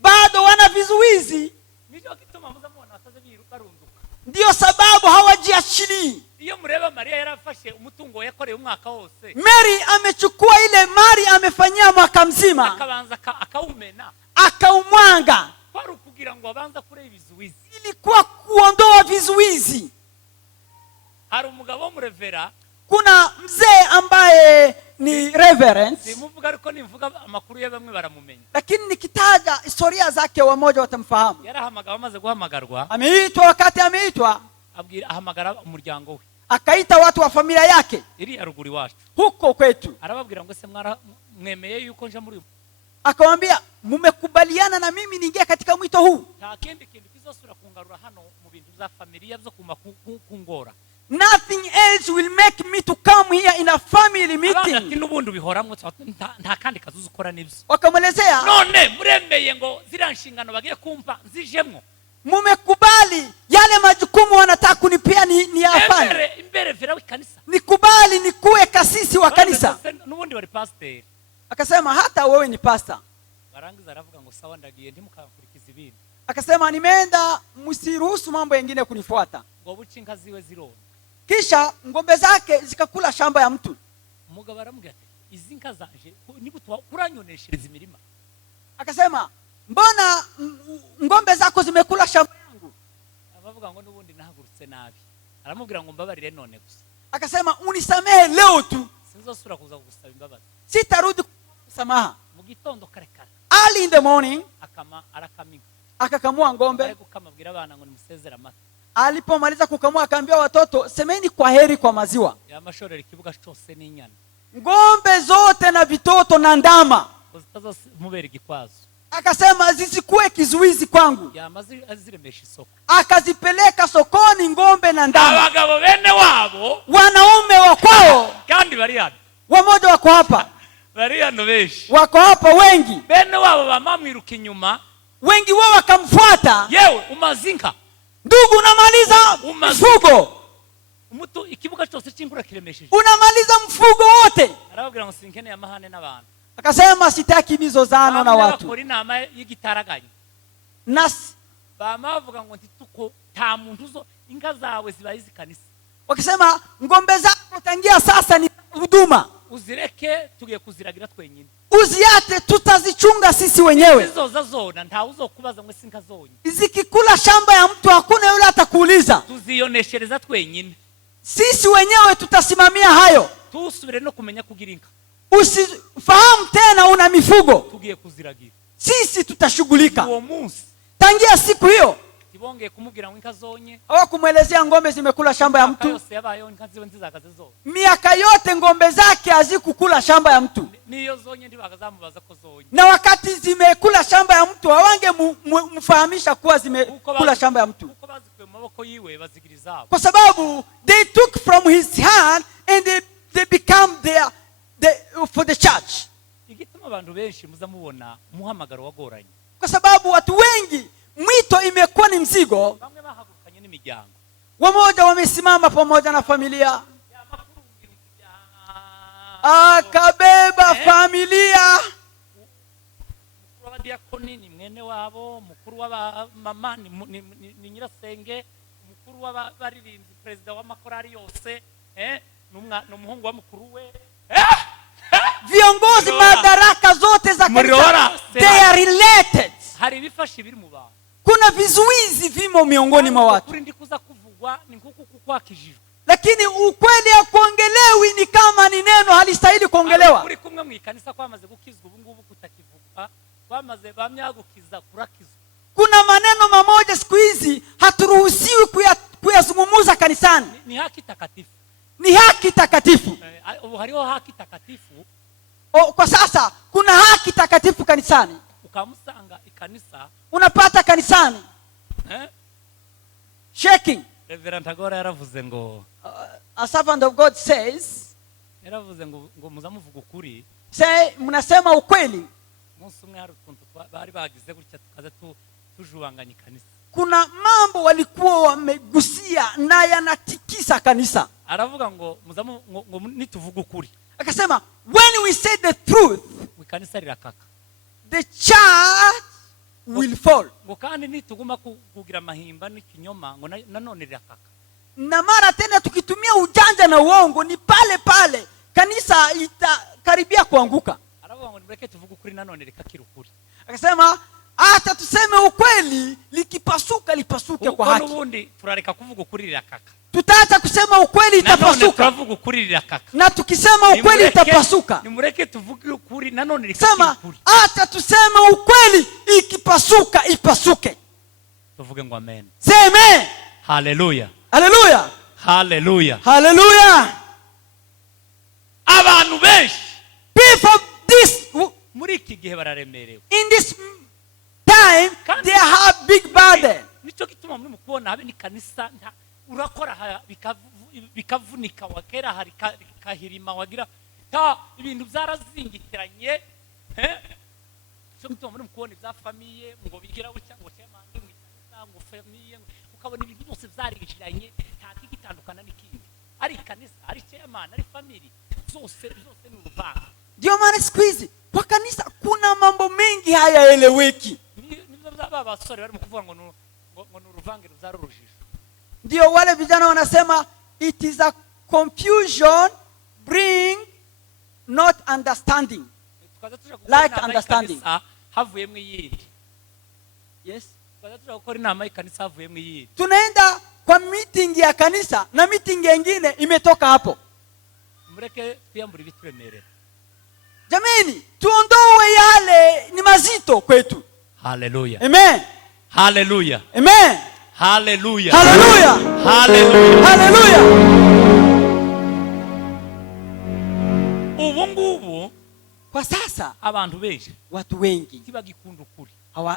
Bado wana vizuizi. Nijo kituma muzamubona ataze biruka runduka. Ndio sababu hawajiachili. Iyo mureba Maria yarafashe umutungo yakoreye umwaka wose. Mary amechukua ile mali amefanyia mwaka mzima. Akabanza akaumena. Akaumwanga. Kwari kugira ngo abanza kure ibizuizi. Ilikuwa kuondoa vizuizi. Hari umugabo mu revera. Kuna mzee ambaye ni reverend. Simuvuga ariko nivuga amakuru ya bamwe baramumenya. Lakini nikitaja historia zake wamoja watamfahamu. Yarahamagara amaze guhamagarwa. Ameitwa wakati ameitwa. Abwira ahamagara umuryango we. Akaita watu wa familia yake. Iri aruguri wacu. Huko kwetu. Arababwira ngo se mwemeye yuko nje muri. Akamwambia mmekubaliana na mimi niingie katika mwito huu. Nta kindi kintu kizosura kungarura hano mu bintu za familia byo kungora. Nothing else will make me to come here in a family meeting. Ati nubundi bihoramwe nta kandi kazuzu ukora nibyo. Wakamwelezea, none muremeye ngo ziranshingano bagiye kumpa nzijemwo. Mumekubali yale majukumu wanataka kunipea ni yafanye. Imbere vira w'ikanisa. Nikubali nikuwe kasisi wa kanisa. Nubundi wari pastor. Akasema hata wewe ni pastor. Barangiza aravuga ngo sawa ndagiye ntimukakurikiza ibindi. Akasema nimeenda, msiruhusu mambo mengine kunifuata. Ngo buci inka ziwe zirona. Kisha ngombe zake zikakula shamba ya mtu. Umugabo aramubwira ati izi nka zanje nibutwa kuranyoneshereza imirima. Akasema mbona ngombe zako zimekula shamba yangu? Abavuga ngo nubundi nahagurutse nabi. Aramubwira ngo mbabarire none gusa. Akasema unisamehe leo tu. Sinzosura kuza kugusaba imbabazi. Sitarudi kusamaha. Mu gitondo kare kare. Early in the morning arakamika. Akakamua ngombe. Ariko kamabwira abana ngo nimusezera amata. Alipomaliza kukamua akaambia watoto semeni kwa heri kwa maziwa. Yamashorera ikibuga cyose n'inyana. Ngombe zote na vitoto na ndama. Uzitazo mubera igikwazo. Akasema zisikuwe kizuizi kwangu. Yamazi aziremesha isoko. Akazipeleka sokoni ngombe na ndama. Abagabo bene wabo, wanaume wa kwao kandi bari hano. Wamoja wako hapa. Bari hano beshi. Wako hapa wengi. Bene wabo bamamwiruka inyuma. Wengi wao wakamfuata. Yewe umazinka. Ndugu unamaliza mfugo. Umutu ikibuga cyose cy'inkura kiremesheje. Unamaliza mfugo wote. Arababwira ngo sinkene yamahane n'abantu. Akasema sitaki mizozano na watu. Bakora inama y'igitaraganye. Nas bamavuga ngo ntituko ta muntu zo inka zawe zibayizi kanisa. Wakisema ngombe zako tangia sasa ni huduma. Uzireke tugiye kuziragira twenyine. uziate tutazichunga sisi wenyewe. Zizoza zona nta uzokubaza ngo sinkazonye. Zikikula shamba ya mtu hakuna yule atakuuliza. Tuziyoneshereza twenyine. Sisi wenyewe tutasimamia hayo. Tusubire no kumenya kugira inka. Usifahamu tena una mifugo. Tugiye kuziragira. Sisi tutashughulika. Uwo munsi. Tangia siku hiyo. Tibongeye kumubwira ngo inka zonye. Hawakumuelezea ngombe zimekula shamba ya mtu. Yose yabayo inka ziwe nzizakaze zo. Miaka yote ngombe zake hazikukula shamba ya mtu. Niyo zonye ndibakazamubaza ko zonye. Na wakati zimekula shamba ya mtu hawange mfahamisha kuwa zimekula shamba ya mtu. Uko bazikwe maboko yiwe bazigiriza. Kwa sababu they took from his hand and they become their for the church. Igituma abantu benshi muzamubona muhamagaro wagoranye. Kwa sababu watu wengi mwito imekuwa ni mzigo. Bamwe bahagurukanye n'imiryango. Wamoja wamesimama pamoja na familia. Akabeba familia. Mukuru wa diakoni ni mwene wabo, mukuru wa mama ni nyirasenge, mukuru wa baririmbyi president wa makorari yose, n'umuhungu wa mukuru we. Viongozi madaraka zote za kanisa, they are related. Hari bifashi biri mu bantu. Kuna vizuizi vimo miongoni mwa watu. Kuri ndikuza kuvugwa ni nkuko kukwakijijwe. Lakini ukweli ya kuongelewi ni kama ni neno halistahili kuongelewa. Kuri kumwe Mwikanisa kwamaze gukizwa ubungubu kutakivugwa, kwamaze bamyagukiza kurakizwa. Kuna maneno mamoja siku hizi haturuhusiwi kuyazungumza kanisani. Ni haki takatifu. Ni haki takatifu. Hariho haki takatifu. Kwa sasa kuna haki takatifu kanisani. Ukamusanga ikanisa. Unapata kanisani. Shaking. Reverend Agora yaravuze ngo a servant of God says, yaravuze ngo muzamuvuga ukuri. Say mnasema ukweli. Munsi umwe hari ukuntu bari bagize gutya tukaza tujubanganya ikanisa. Kuna mambo walikuwa wamegusia na yanatikisa kanisa. Aravuga ngo ngo nituvuga ukuri. Akasema when we say the truth, ikanisa rirakaka. The church will fall. Ngo kandi nituguma kugira mahimba n'ikinyoma ngo nanone rirakaka. Na mara tena tukitumia ujanja na uongo ni pale pale kanisa itakaribia kuanguka. Aravuga ngo nibreke tuvuga ukuri nanone rikakira ukuri. Akasema hata tuseme ukweli likipasuka lipasuke kwa haki. Ubundi turareka kuvuga ukuri rirakaka. Tutaacha kusema ukweli itapasuka. Tuvuga ukuri rirakaka. Na tukisema ukweli itapasuka. Nimureke tuvuge ukuri nanone rikakira ukuri. Hata tuseme ukweli ikipasuka ipasuke. Tuvuge ngo amen. Say amen. Hallelujah. Hallelujah. Hallelujah. Hallelujah. Abantu benshi people this muri iki gihe bararemerewe. In this time they have big burden. Nico gituma muri mukubona habe ni kanisa urakora bikavunika wakera hari kahirima wagira ta ibintu byarazingitiranye cyo gituma muri mukubona bya famille ngo bigira gutya ngo cyamanga Mwikanisa ngo famille ukabona ibintu byose byarigishiranye nta kigitandukana n'ikindi ari kanisa ari chairman ari family zose ni uruvanga. Ndio maana siku hizi kwa kanisa kuna mambo mengi hayaeleweki. Nibyo baba basore bari mukuvuga ngo uruvanga ruzarurujisha. Ndio wale vijana wanasema it is a confusion bring not understanding. Like understanding. Havuyemo yindi. Yes. Tukaza gukora inama ikanisa havuyemo yindi. Tunaenda kwa meeting ya kanisa na meeting nyingine imetoka hapo. Mureke twiyambura ibituremerera. Jamani, tuondoe yale ni mazito kwetu. Hallelujah. Amen. Hallelujah. Amen. Hallelujah. Hallelujah. Hallelujah. Hallelujah. Ubungubu kwa sasa abantu benshi watu wengi kibagikunda ukuri.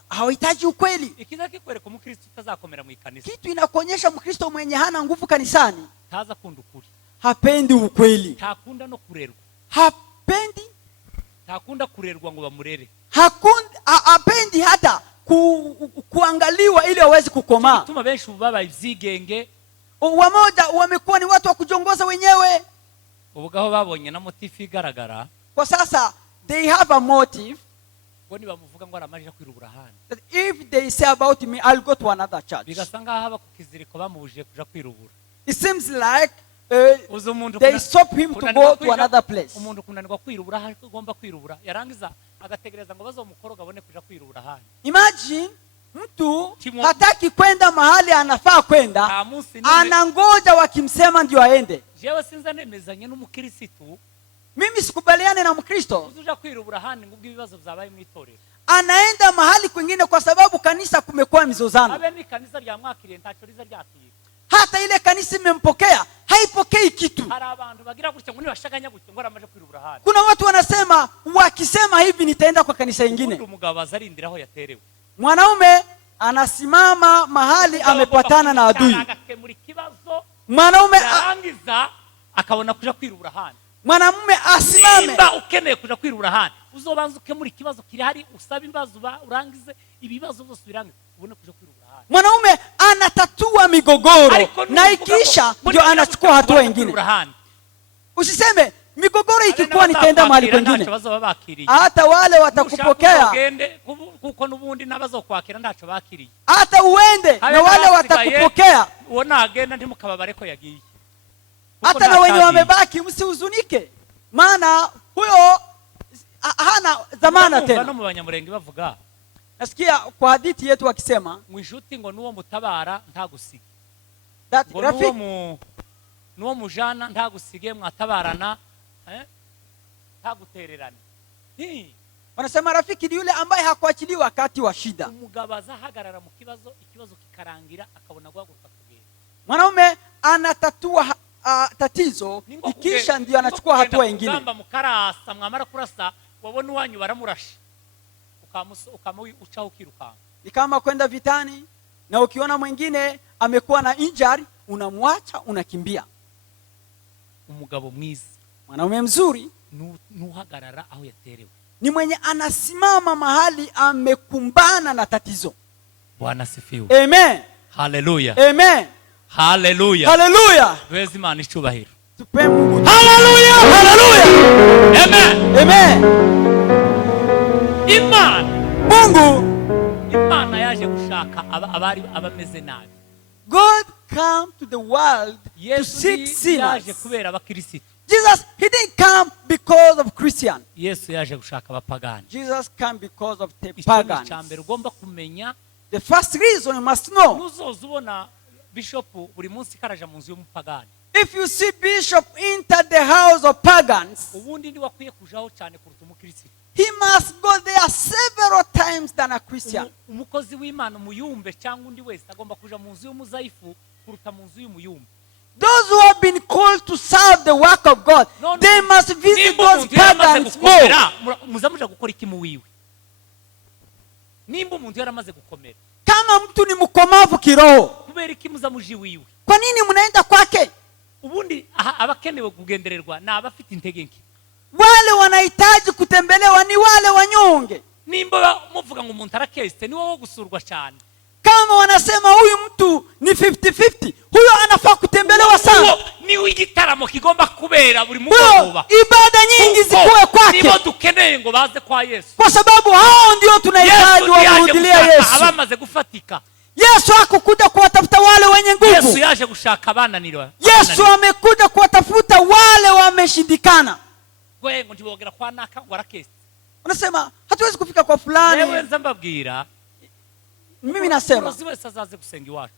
Hawahitaji ukweli. Ikiza kikwereka umukristo utazakomera mu ikanisa. Kitu inakuonyesha mkristo mwenye hana nguvu kanisani taza kunda ukuri. Hapendi ukweli. Takunda no kurerwa. Hapendi. Takunda kurerwa ngo bamurere. Hapendi hata kuangaliwa ili aweze kukomaa. Tuma benshi baba ivyigenge. Wamoja wamekuwa ni watu wa kujongoza wenyewe. Ubugaho babonye na motive igaragara. Kwa sasa they have a motive. Ngo nibamuvuga ngo aramaje kwirubura hano. That if they say about me I'll go to another church. Bigasanga haba kukiziriko bamubuje kuja kwirubura. It seems like they stop him to go to another place. Umuntu kunanirwa kwirubura agomba kwirubura yarangiza agategereza ngo bazomukoroga abone kuja kwirubura hano. Imagine mtu hataki kwenda mahali anafaa kwenda, anangoja wakimsema ndio aende. Jewe sinza nemezanye n'umukirisitu, mimi sikubaliane na Mkristo uzuja kwirubura hano ngubwo ibibazo byabaye mu itorero. Anaenda mahali kwingine kwa sababu kanisa kumekuwa mizozano. Abe ni kanisa rya mwakiriye ntacho riza ryakira. Hata ile kanisa imempokea haipokei kitu. Hari abantu bagira gutya ngo nibashaganya gutya ngo ramaje kwirubura hano. Kuna watu wanasema wakisema hivi nitaenda kwa kanisa lingine. Umugabo azarindiraho yaterewe. Mwanaume anasimama mahali amepatana na adui. Mwanaume arangiza akabona kuja kwirubura hano. Mwanamume asimame. Nimba ukeneye kuja kwirubura hano, uzobanza ukemura ikibazo kiri hari, usaba imbazo urangize ibibazo byose birangize ubone kuja kwirubura hano. Mwanaume anatatua migogoro na ikisha ndio anachukua hatua nyingine. Usiseme migogoro ikikuwa nitaenda mahali kwingine. Hata wale watakupokea. Kuko nubundi nabazo kwakira ndacho bakiriye. Hata uende na wale watakupokea. Uona agenda ntimukababare ko yagiye. Hata na wenye wamebaki msihuzunike. Maana huyo hana dhamana tena. Bano mu banyamurenge bavuga. Nasikia kwa hadithi yetu wakisema mwishuti ngo nuwo mutabara ntagusige. That nuwo mujana ntagusige mwatabarana ntagutererana. Wanasema rafiki ni yule ambaye hakuachiliwa wakati wa shida. Umugabo azahagarara mu kibazo, ikibazo kikarangira akabona guhaguruka kugenda. Mwanaume anatatua tatizo ikisha ndio anachukua hatua nyingine. Ngamba mukarasa mwamara kurasa wabona wanyu baramurasha. Ucha ukirukanga. Ni kama kwenda vitani na ukiona mwingine amekuwa na injury unamwacha unakimbia. Umugabo mwiza, mwanaume mzuri nuhagarara aho yaterewe. Ni mwenye anasimama mahali amekumbana na tatizo. Bwana sifiwe. Amen. Hallelujah. Amen. Hallelujah. Hallelujah. Wezi Imana icubahiro. Tupe Mungu. Hallelujah. Hallelujah. Amen. Amen. Imana yaje gushaka abari abameze nabi. God came to the world to seek sinners. Yaje kubera abakristo. Jesus, he didn't come because of Christian. Yesu yaje gushaka abapagani. Jesus came because of the pagans. Icyambere ugomba kumenya. The first reason you must know. Nuzozubona bishop buri munsi karaja mu nzu y'umupagani. If you see bishop enter the house of pagans, ubundi ndi wakwiye kujaho cyane kuruta umukristo. He must go there several times than a Christian. Umukozi w'Imana muyumbe cyangwa undi wese agomba kuja mu nzu y'umuzaifu kuruta mu nzu y'umuyumbe. Those who have been called to serve the work of God, they must visit those pagans more. Muzamuja gukora iki mu wiwe? Nimba umuntu yaramaze gukomera. Kama mtu ni mkomavu kiroho, kubera iki muzamuji wiwe? Kwa nini mnaenda kwake? Ubundi abakenewe kugendererwa na abafite intege nke. Wale wanahitaji kutembelewa ni wale wanyonge. Nimba muvuga ngo umuntu arakeste ni wowe gusurwa cyane. Kama wanasema huyu mtu ni 50-50, huyo anafaa kutembelewa sana. Ni igitaramo kigomba kubera buri mugoroba. Ibada nyingi zikuwe kwake. Nibo dukeneye ngo baze kwa Yesu. Kwa sababu hao ndio tunahitaji wamrudilia Yesu. Abamaze gufatika. Yesu hakukuja kuwatafuta wale wenye nguvu. Yesu yaje gushaka abananirwa. Yesu amekuja kuwatafuta wale wameshindikana. Gwe ngo ndibogera kwa naka warakese. Unasema hatuwezi kufika kwa fulani. Yewe nzambabwira. Mimi nasema Abarozi wese azaze gusenga iwacu.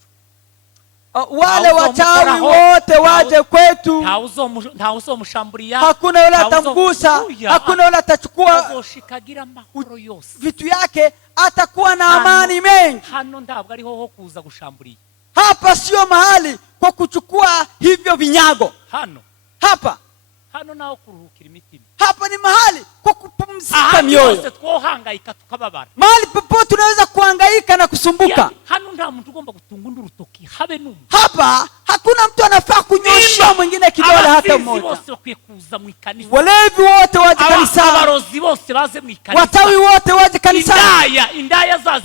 Wale wachawi wote waje kwetu. Nta uzomushamburia. Hakuna yule atamgusa. Hakuna yule atachukua azoshikagira mahoro yose. Vitu yake atakuwa na amani mengi. Hano ndabwo ariho ho kuza gushamburia. Hapa sio mahali kwa kuchukua hivyo vinyago. Hano nao kuruhukira imitima. Hapa ni mahali kwa kupumzika mioyo. Twohangayika tukababara. Mahali popote tunaweza kuhangaika na kusumbuka. Hano nta muntu ugomba gutungunda urutoki habe numwe. Hapa hakuna mtu anafaa kunyosha mwingine kidole hata mmoja. Bose bakwiye kuza Mwikanisa. Walevi wote waje kanisani. Abarozi bose baze Mwikanisa. Watawi wote waje kanisani. Indaya za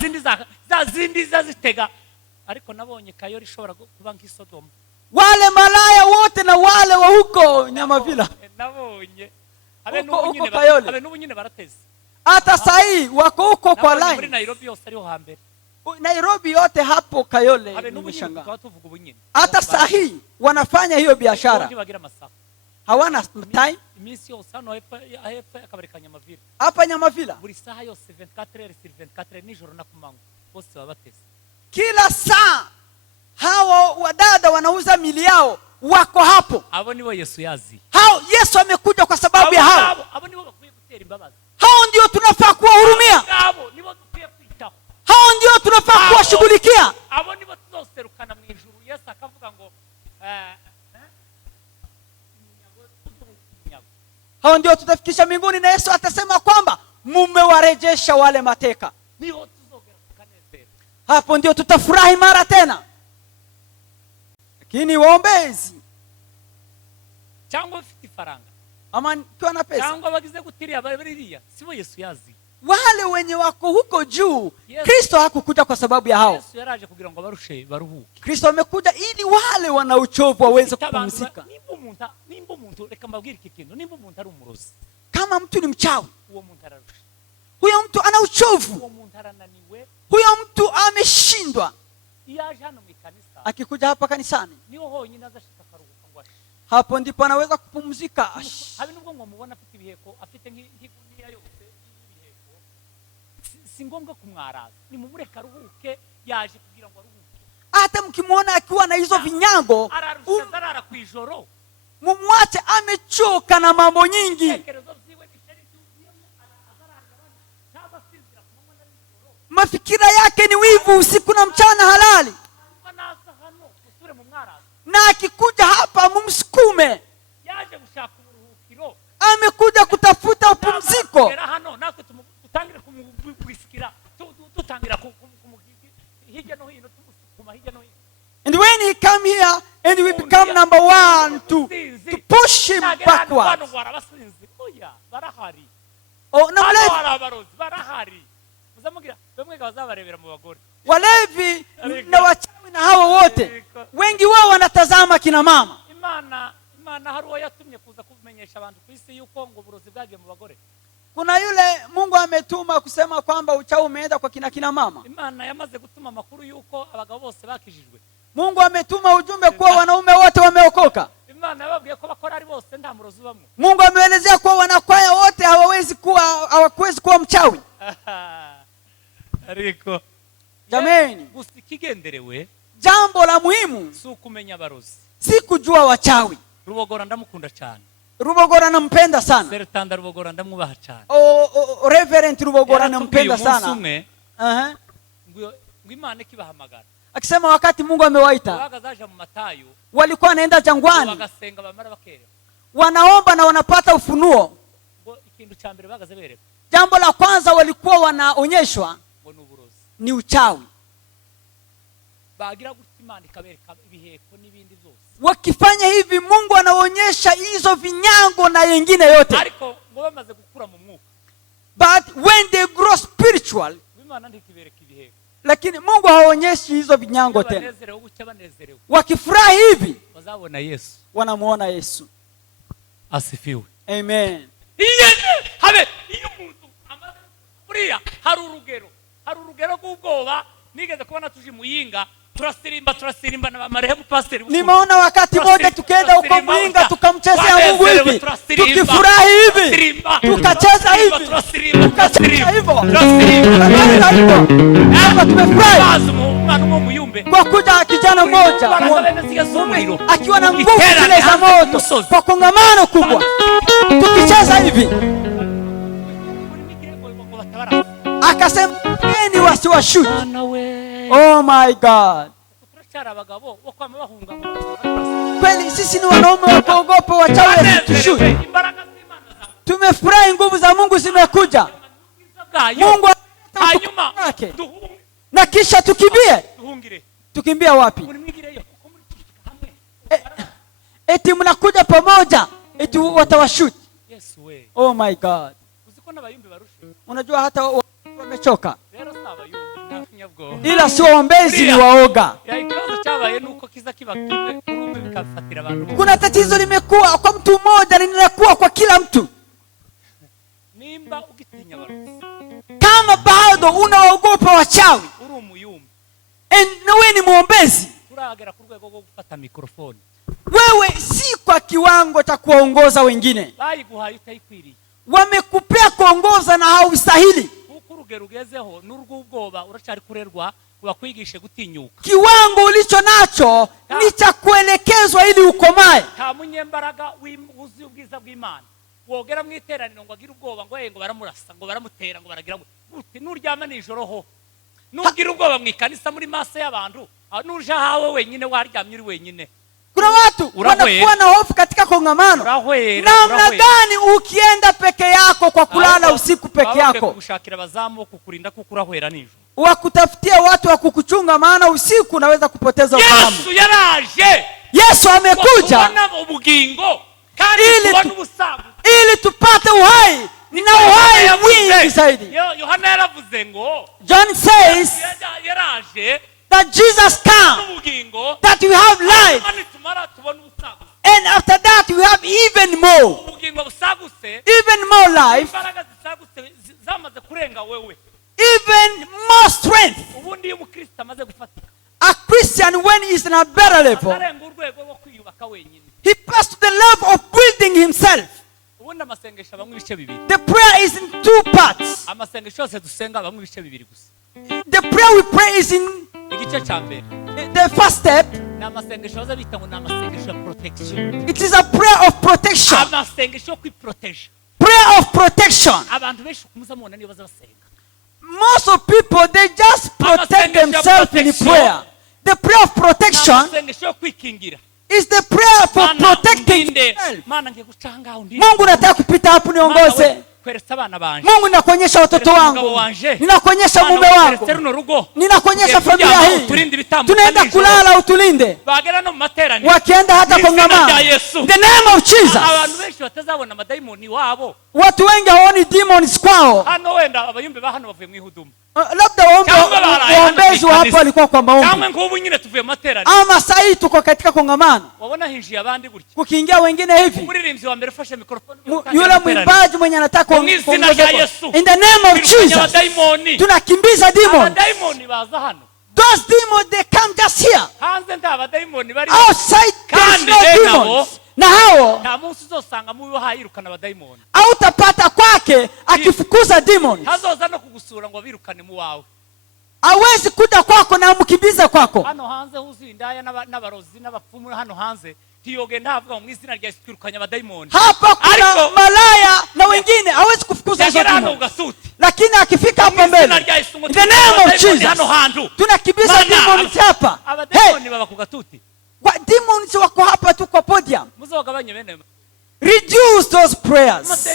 zindi zazitega. Ariko nabonye Kayori ishobora kuba nk'Isodoma. Wale malaya wote na wale wa huko Nyamavila. Nabonye. Abe n'ubu nyine barateze. Hata sahi wako huko kwa line. Muri Nairobi yose ariho hambere. Nairobi yote hapo Kayole nimeshangaa. Hata sahi wanafanya hiyo biashara. Hawana time. Iminsi yose hano hepfo akabari ka Nyamavila. Hapa Nyamavila. Buri saha yose 24 nijoro na kumangu. Bose babatese. Kila saa hao wadada wanauza mili yao wako hapo. Abo nibo Yesu yazi. Hao Yesu amekuja kwa sababu ya hao. Abo nibo bakwiye gutera imbabazi. Hao ndio tunafaa kuwahurumia. Abo nibo dukwiye kwitaho. Hao ndio tunafaa kuwashughulikia. Abo nibo tuzoserukana mu ijuru. Yesu akavuga ngo hao ndio tutafikisha mbinguni na Yesu atasema kwamba mumewarejesha wale mateka. Niho tuzogera kukanezera. Hapo ndio tutafurahi mara tena. Lakini waombezi cyangwa ufite ifaranga ama kiwa na pesa cyangwa bagize gutiria baririya sibo Yesu yazi. Wale wenye wako huko juu, Kristo hakukuja kwa sababu ya hao. Yesu yaraje kugira ngo barushe baruhuke. Kristo amekuja ili wale wana uchovu waweze kupumzika. Nimba umuntu reka mbabwire iki kintu, nimba umuntu ari umurozi, kama mtu ni mchawi, uwo muntu ararusha, huyo mtu ana uchovu, uwo muntu arananiwe, huyo mtu ameshindwa. Yaje hano Mwikanisa, akikuja hapa kanisani, niho honyine azashika karuhuka ngwashi, hapo ndipo anaweza kupumzika. Habe nubwo ngo mubona afite ibiheko, afite nk'iguniya yose y'ibiheko, si ngombwa kumwaraza, ni mumure karuhuke, yaje kugira ngo aruhuke. Hata mkimuona akiwa na hizo vinyago, arara kwijoro, mumwache, amechoka na mambo nyingi. Mafikira yake ni wivu usiku na mchana halali. Na akikuja hapa mumsukume. Amekuja kutafuta upumziko. And when he come here and we become number one to push him backwards. Oh, na walevi na wachawi na hawa wote wengi wao wanatazama kina mama. Imana haruwa yatumye kuza kumenyesha abantu kwisi yuko ngo burozi bwage mu bagore. Kuna yule Mungu ametuma kusema kwamba uchawi umeenda kwa kina mama. Imana yamaze gutuma makuru yuko abagabo bose bakijijwe. Mungu ametuma ujumbe kwa wanaume wote wameokoka. Imana yababwiye ko bakora ari bose nta murozi bamwe. Mungu ameelezea kwa wanakwaya wote hawakuwezi kuwa mchawi. Ariko jameni, gusikigenderewe jambo la muhimu si ukumenya abarozi, si kujua wachawi. Rubogora ndamukunda cyane. Rubogora nampenda sana. Sertanda Rubogora ndamwubaha cyane. Reverend Rubogora nampenda sana. Ngo Imana ikibahamagara, akisema wakati Mungu amewaita, bagazaje mu Matayo, walikuwa wanaenda jangwani, bagasenga bamara bakere, wanaomba na wanapata ufunuo. Ngo ikintu cha mbere bagaze bereka, jambo la kwanza walikuwa wanaonyeshwa ni uchawi. Bagira gutya Imana ikabereka ibiheko n'ibindi byose. Wakifanya hivi Mungu anaonyesha hizo vinyango na yengine yote. Ariko ngo bamaze gukura mu mwuka, but when they grow spiritual, Imana ndikibereka ibiheko, lakini Mungu haonyeshi hizo vinyango tena. Wakifurahi hivi wazabona Yesu, wanamuona Yesu. Asifiwe. Amen. Habe iyo muntu amaze kuriya hari urugero kubwoba nigeze kubona tuje Muyinga turasirimba na marehemu pastor. Nimeona wakati moja tukaenda huko Muyinga tukamchezea Mungu hivi, tukifurahi hivi, tukacheza hivi, tukacheza hivyo, hapa tumefurahi kwa kuja kijana mmoja akiwa na nguvu zile za moto kwa kongamano kubwa, tukicheza hivi akasema ni wasiwashuti. Oh my God. Kweli sisi ni wanaume wa kuogopa wachawi wasitushute. Tumefurahi nguvu za Mungu zimekuja. Mungu wake. Na kisha tukimbie wapi? Eti mnakuja pamoja eti watawashuti. Oh my God. Unajua hata wamechoka. Ila sio waombezi, ni waoga. Kuna tatizo limekuwa kwa mtu mmoja na linakuwa kwa kila mtu. Kama bado unaogopa wachawi, na wewe ni muombezi, kiwango cha kuongoza wengine. bayiguhaye utayikwiriye. Wamekupea kuongoza na haustahili. Kuko urugero ugezeho n'urw'ubwoba uracari kurerwa bakwigishe gutinyuka. Kiwango ulicho nacho ni cha kuelekezwa ili ukomae. Nta munyembaraga uzi ubwiza bw'Imana wogera mu iteraniro ngo agira ubwoba ngo ngo baramurasa ngo baramutera ngo baragira gute nuryama nijoro ho nugira ubwoba mu ikanisa muri maso y'abantu nuja hawe wenyine waryamye uri wenyine. Kuna watu wanakuwa na hofu katika kongamano. Namna gani ukienda peke yako kwa kulala usiku peke yako? Kushakira bazamu kukurinda kukurahwera nijoro. Wakutafutia watu wa kukuchunga maana usiku unaweza kupoteza ufahamu. Yesu yaraje. Yesu amekuja ili tupate uhai na uhai mwingi zaidi. Yohana yaravuze ngo John says that Jesus came that we have life, and after that we have even more life, even more strength. A Christian, when he is in a better level, he passed to the level of building himself. The prayer is in two parts. The prayer we pray is in the first step. It is a prayer of protection. Prayer of protection. Most of people, they just protect themselves in prayer. The prayer of protection is the prayer for protecting yourself. Mungu nataka kupita hapo niongoze. Mungu ninakuonyesha watoto wangu. Ninakuonyesha mume wangu. Ninakuonyesha familia hii. Tunaenda kulala utulinde. Wakienda hata kongamano. In the name of Jesus. Watu wengi hawaoni demons kwao. Labda waombezi wa hapo walikuwa kwa maombi. Ama sasa tuko katika kongamano. Kukiingia wengine hivi. Yule mwimbaji mwenye anataka kuongoza. In the name of Jesus. Tunakimbiza demons. Those demons, they come just here. Outside there is no demons. Na hao hautapata kwake akifukuza demons. Hawezi kuja kwako na mkimbiza kwako. Hano hanze huzuye indaya n'abarozi n'abapfumu hano hanze tiyogenda havuga mu izina rya Yesu twirukanya abadayimoni. Hapa kuna malaya na wengine hawezi kufukuza hizo demons. Lakini akifika hapo mbele, in the name of Jesus, tunakimbiza demons hapa. Abadayimoni baba kugatuti. Demons wako hapa tu kwa podium. Reduce those prayers.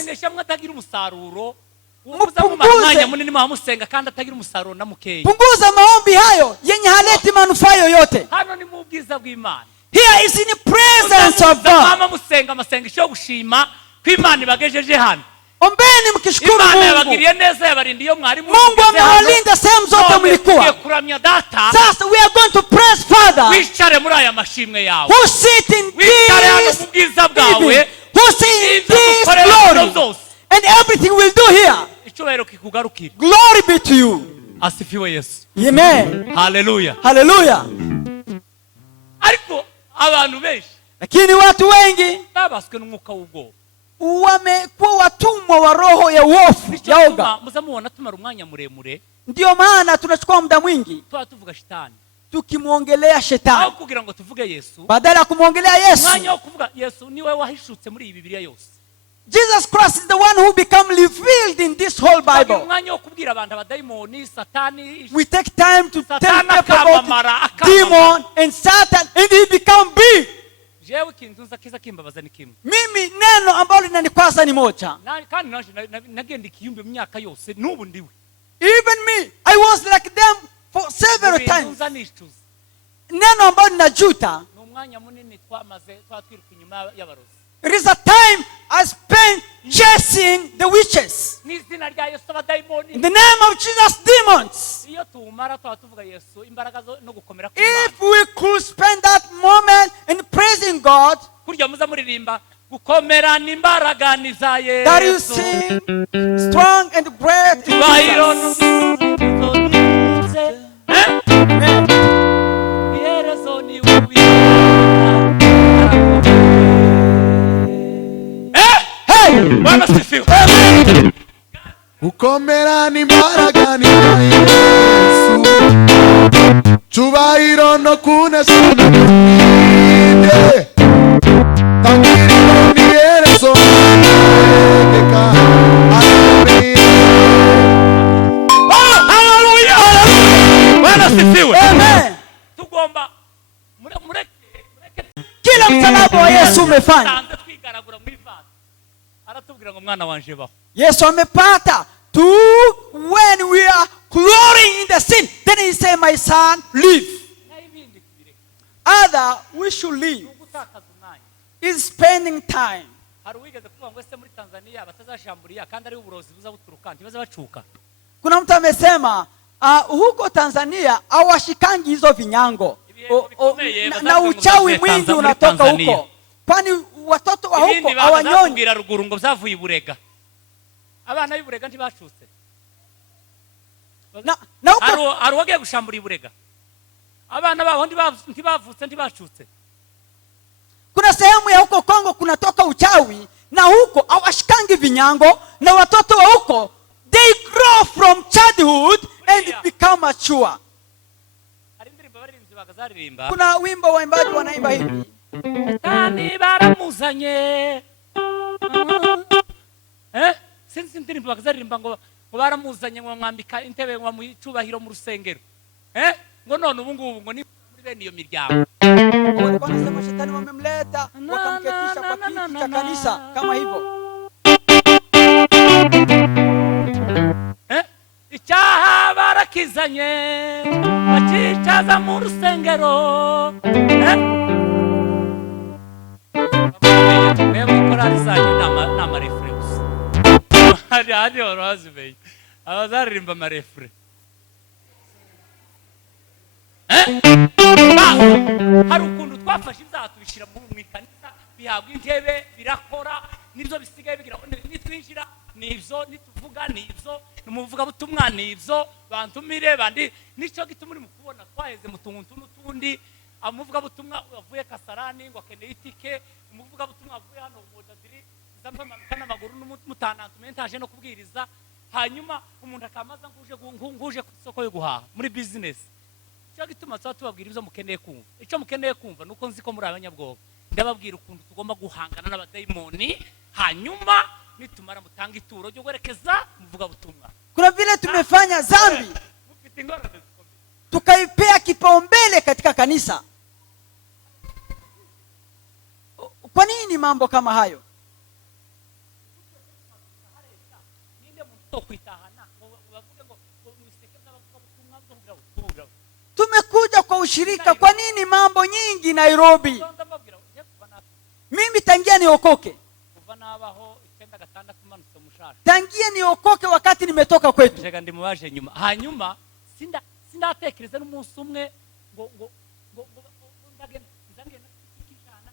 Punguza maombi hayo yenye haleti manufaa yoyote. Here is in the presence of God. Ombeni mkishukuru Mungu. Mungu amewalinda sehemu zote mlikuwa. Sasa we are going to praise Father who sit in this glory, who sit in this glory, and everything we'll do here. Glory be to you. Amen. Hallelujah. Hallelujah. Lakini watu wengi wamekuwa watumwa wa roho ya uofu, ya oga. Ndio maana tunachukua muda mwingi tukimuongelea shetani badala ya kumuongelea Yesu. Jesus Christ is the one who become revealed in this whole Bible. We take time to tell people about demon and Satan, and he become big. Mimi neno ambalo linanikwaza ni moja. Even me, I was like them for several times. Neno ambalo ninajuta. It is a time I spent chasing the witches. In the name of Jesus, demons. If we could spend that moment in praising God, that you sing strong and great in Jesus. Amen. 「Bwana sifiwe. Ukomera n'imbaraga ni Yesu. Chubahiro no kunesha ninde. Tangiriro ni Yesu. Eka. Hallelujah. Bwana sifiwe. Amen. Tugomba Kila msalaba wa Yesu umefanya. Aratubwira ngo mwana wanje baho. Yesu amepata to when we are glorying in the sin, then he say, my son, live. Other we should live is spending time. Kuna mtu amesema huko Tanzania hawashikangi hizo vinyango na uchawi mwingi unatoka huko. Kwani watoto wa huko hawanyonyi. Ibindi ruguru ngo byavuye Iburega. Abana b'Iburega ntibacutse. Na huko aruwagiye gushambura Iburega. Abana baho ntibavutse ntibacutse. Kuna sehemu ya huko Kongo kunatoka uchawi na huko hawashikangi vinyango na watoto wa huko they grow from childhood and become mature. Kuna wimbo waimbaji wanaimba hivi. Tani baramuzanye. Sinzi ndirimbo bakazaririmba ngo baramuzanye ngo mwambika intebe ngo mucubahiro mu rusengero. Ngo none ubu ngubu ngo ni muri bene iyo miryango. Walikuwa wanasema shetani wamemleta wakamketisha kwa kiti cha kanisa kama hivyo. Icyaha barakizanye bacicaza mu rusengero. Nama refresh. Hadi orazi bey. Abazaririmba ma refresh. Hari ukuntu twafashe izatubishira mu Mwikanisa bihabwa intebe birakora nibyo bisigaye bigira nitwinjira nibyo nituvuga nibyo numuvuga butumwa nibyo bantumire bandi nico gitumuri mukubona twaheze mutuntu n'utundi amuvuga butumwa wavuye Kasarani ngo akeneye itike umuvuga butumwa wavuye hano Modadiri zampa manukana maguru n'umutanantumente aje no kubwiriza hanyuma umuntu akamaza nguje ku isoko yo guhaha muri business cyo gituma tubabwira ibyo mukeneye kumva icyo mukeneye kumva nuko nzi ko muri abanyabwoba ndababwira ukuntu tugomba guhangana n'abadayimoni hanyuma nitumara mutanga ituro ryo gwerekeza muvuga butumwa. Kuna vile tumefanya dhambi tukaipea kipaumbele katika kanisa. Kwa nini mambo kama hayo? Tumekuja kwa ushirika. Kwa nini mambo nyingi Nairobi? Mimi tangia niokoke. Tangia niokoke wakati nimetoka kwetu. Jega ndimubaje nyuma. Hanyuma sindatekereza n'umunsi umwe ngo ndagenda ikijana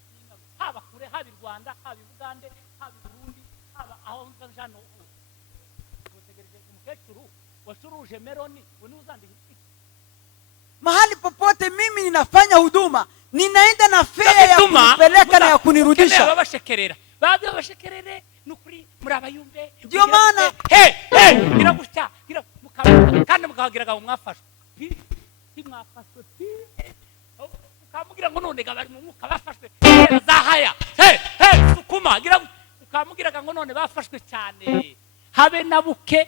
haba kure haba Rwanda haba Uganda haba Burundi haba aho nzanjano utegereje umukecuru washuruje meloni ngo niuzandi mahali popote mimi ninafanya huduma ninaenda na fare ya kunipeleka na ya kunirudisha. Babashekerera babashekerere nukuri muri abayumbe ndio maana gira gutya gira mukaba kandi mukagiraga mwafashwe mwafashwe ukamugira ngo none gabari mu mwuka bafashwe zahaya sukuma gira ukamugiraga ngo none bafashwe cyane habe nabuke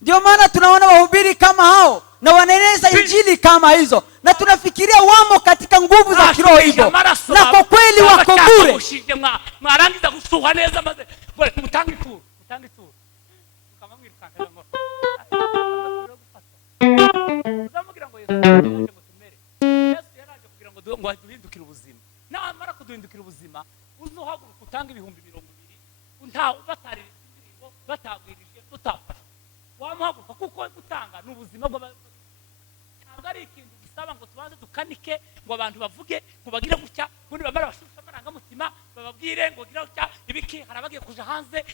ndio maana tunaona wahubiri kama hao na wanaeneza injili kama hizo na tunafikiria wamo katika nguvu za kiroho hizo na kwa kweli wako bure. Mwarangiza gusuha neza maze mutangi tu kama mwirukanga ngo uzamugira ngo Yesu yaraje kugira ngo duhindukire ubuzima namara kuduhindukira ubuzima uzohaguruka utanga ibihumbi 200 nta batari batagwirije tutafasha wamuhaguruka kuko gutanga n'ubuzima bw'abandi ari ikintu gisaba ngo tubanze dukanike ngo abantu bavuge ngo bagire gutya kundi bamara bashusha maranga mutima bababwire ngo gira gutya ibiki harabagiye kuja hanze.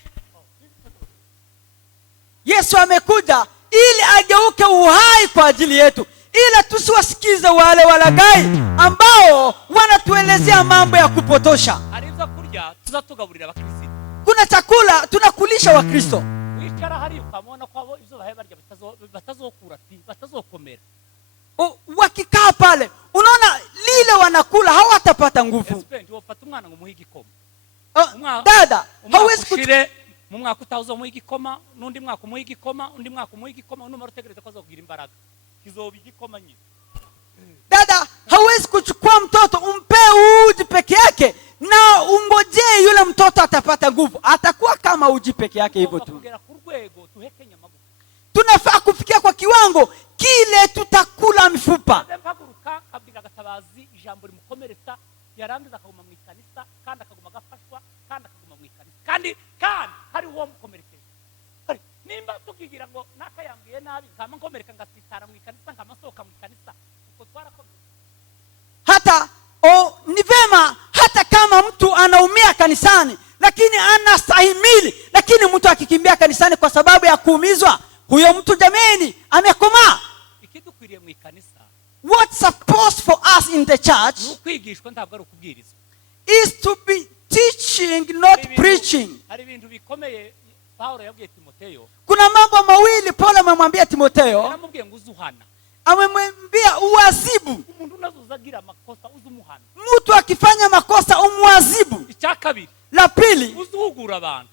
Yesu amekuja ili ageuke uhai kwa ajili yetu, ila tusiwasikize wale walagai ambao wanatuelezea mambo ya kupotosha. Aliza kurya tuzatugaburira abakristo. Kuna chakula tunakulisha wa Kristo. Wicara hari ukamona kwabo ivyo bahe barya batazokura batazokomera. Wakikaa pale unaona lile wanakula hawatapata nguvu. Ndio ufata umwana ngo muhe igikoma. Dada hawezi kushire mu mwaka utazo muhe igikoma nundi mwaka muhe igikoma undi mwaka muhe igikoma numara utegereza ko azogira imbaraga. Kizoba igikoma nyine. Dada hawezi kuchukua mtoto umpe uji peke yake na ungojee yule mtoto atapata nguvu. Atakuwa kama uji peke yake hivyo tu. Tunafaa kufikia kwa kiwango kile tutakula mifupa. Ijambo rimukomeretsa yarangiza akaguma mu ikanisa kandi akaguma gafashwa kandi akaguma mu ikanisa kandi hari uwo mukomeretsa. Nimba tukigira ngo nakayambwiye nabi nkama nkomereka ngasitara mu ikanisa nkamasoka mu ikanisa uko twarakomeza. Hata ni vema hata kama mtu anaumia kanisani lakini anastahimili, lakini mtu akikimbia kanisani kwa sababu ya kuumizwa, huyo mtu jameni amekomaa. Ikidukwiriye mu ikanisa, what's supposed for us in the church kwigishwa ntabwo ari ukubwirizwa, is to be teaching not preaching. Hari ibintu bikomeye Paulo yabwiye Timotheo. Kuna mambo mawili Paulo amemwambia Timotheo. Anamwambia nguzuhana, amemwambia uwazibu. Umuntu unazozagira makosa uzumuhana. Mtu akifanya makosa umwazibu. Icyakabiri, la pili, uzuhugura abantu.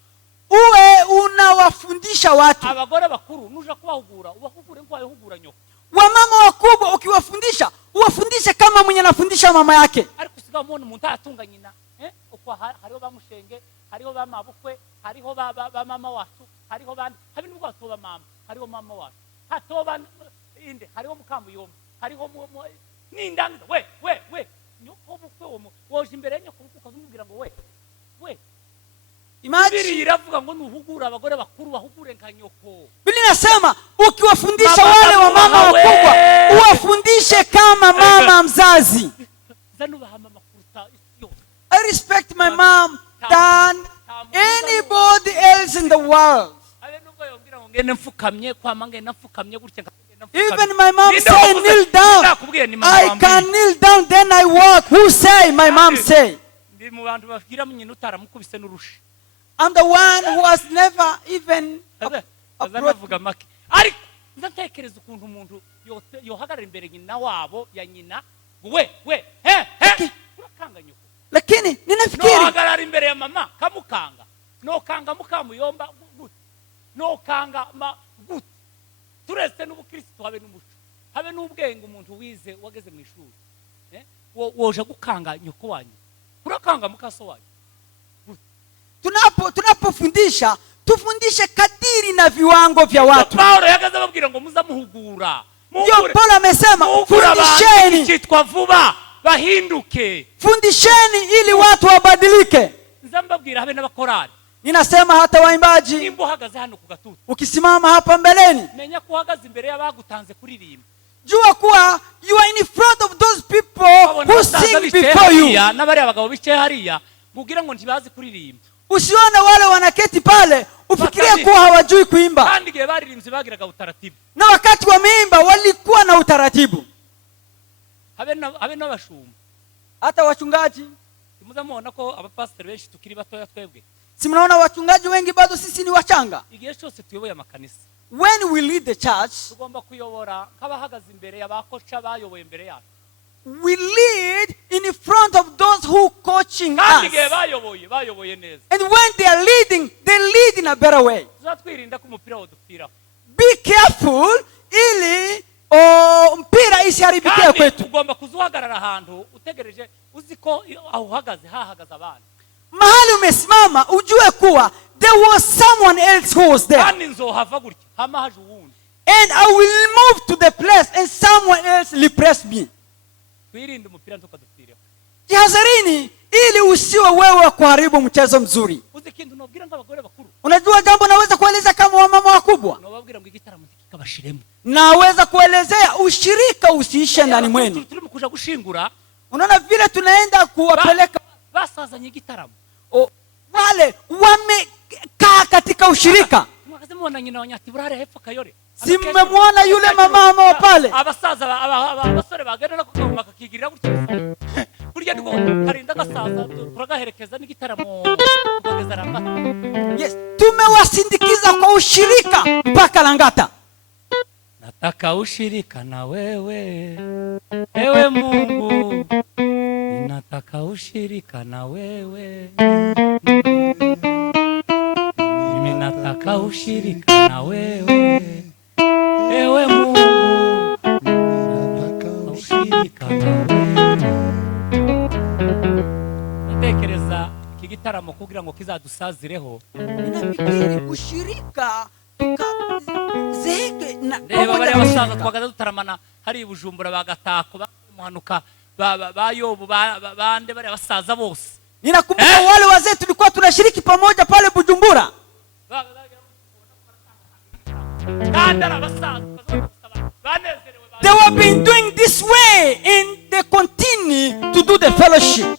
Uwe unawafundisha watu. Abagore bakuru nuja kubahugura ubahugure nko ayihugura nyoko. Wamama wakubwa ukiwafundisha uwafundishe kama mwenye anafundisha mama yake. Ari kusiga umuntu umuntu atunga nyina uko hariho bamushenge, hariho bamabukwe, hariho ba mama wacu, hariho bandi habe nubwo atoba mama, hariho mama wacu, hatoba inde, hariho mukamuyomba, hariho nindangiza we nyoko bukwe woje imbere nyoko ukazumubwira ngo we imagine iravuga ngo nuhugura abagore bakuru bahugure nka nyoko. Biblia inasema ukiwafundisha wale wa mama wakubwa uwafundishe kama mama mzazi. I respect my mom than anybody else in the world. Even my mom say kneel down, I can kneel down, then I walk. Who say? My mom say. I'm the one who has never even approached. Ndatekereza ukuntu umuntu yohagarara imbere nyina wabo ya nyina we urakanga nyoko. Lakini ninafikiri nohagarara imbere ya mama kamukanga nokanga mukamuyomba nokanga gut tureste n'ubukristo habe n'umuco habe n'ubwenge umuntu wize wageze mu ishuri woje gukanga nyoko wanyu urakanga mukaso wanyu. Tunapofundisha tufundishe kadiri na viwango vya watu. Paulo yagaza babwira ngo muzamuhugura. Ndio Paulo amesema fundisheni kitwa vuba bahinduke. Fundisheni ili watu wabadilike. Nzambabwira habe n'abakorari. Ninasema hata waimbaji. Nimbo hagaze hano ku gatutu. Ukisimama hapa mbeleni. Menya ko hagaze imbere y'abagutanze kuririmba. Jua kuwa you are in front of those people who sing before you. Nabari abagabo bice hariya mugira ngo ntibazi kuririmba. Usione wale wanaketi pale ufikirie kuwa hawajui kuimba. Kandi gihe baririmbye bagiraga utaratibu. Na wakati wameimba walikuwa na utaratibu. Habe n'abashumba. Hata wachungaji. Muzamubona ko abapasiteri benshi tukiri batoya twebwe. Si mnaona wachungaji wengi bado sisi ni wachanga. Igihe cyose tuyoboye amakanisa. When we lead the church, tugomba kuyobora kabahagaze imbere y'abakoca bayoboye imbere yacu. We lead in front of those who coaching us. And when they are leading, they lead in a better way. Be careful ili mpira isiharibike kwetu. Ugomba kuzuhagarara ahantu utegereje uziko aho uhagaze hahagaze abandi. Mahali umesimama ujue kuwa there was someone else who was there. Kandi nzohava gutya hama haje uwundi. And I will move to the place and someone else replace me. Twirinde umupira ntukadupfire. Jihazarini ili usiwe wewe kuharibu mchezo mzuri. Uzi kintu nobwira nk'abagore bakuru. Unajua jambo naweza kueleza kama wamama wakubwa. Nobabwira ngo igitaramo kikabashiremo. Naweza kuelezea ushirika usiishe ndani mwenu. Turimo kuja gushingura. Unaona vile tunaenda kuwapeleka basazanye igitaramo. Wale wamekaa katika ushirika. Mwakazimona nyina wanyati burare hepfo kayore. Simemwona yule mama wa pale. Abasaza abasore bagenda no bakakigirira gutyo. burya niko karinda gasaza turagaherekeza n'igitaramo kugeza Ramata. Yes, tumewasindikiza kwa ushirika mpaka Langata. Nataka ushirika na wewe, ewe Mungu, ninataka ushirika na wewe. Mimi nataka ushirika na wewe, ewe Mungu, nataka ushirika na wewe. Natekereza iki gitaramo kugira ngo kizadusazireho. Ninafikiri ushirika zeke na reba bari abasaza twagaza dutaramana hari Bujumbura bagatako bamuhanuka bayobu bande bari abasaza bose. Ninakumbuka wale wazee tulikuwa tunashiriki pamoja pale Bujumbura. They were been doing this way and they continue to do the fellowship.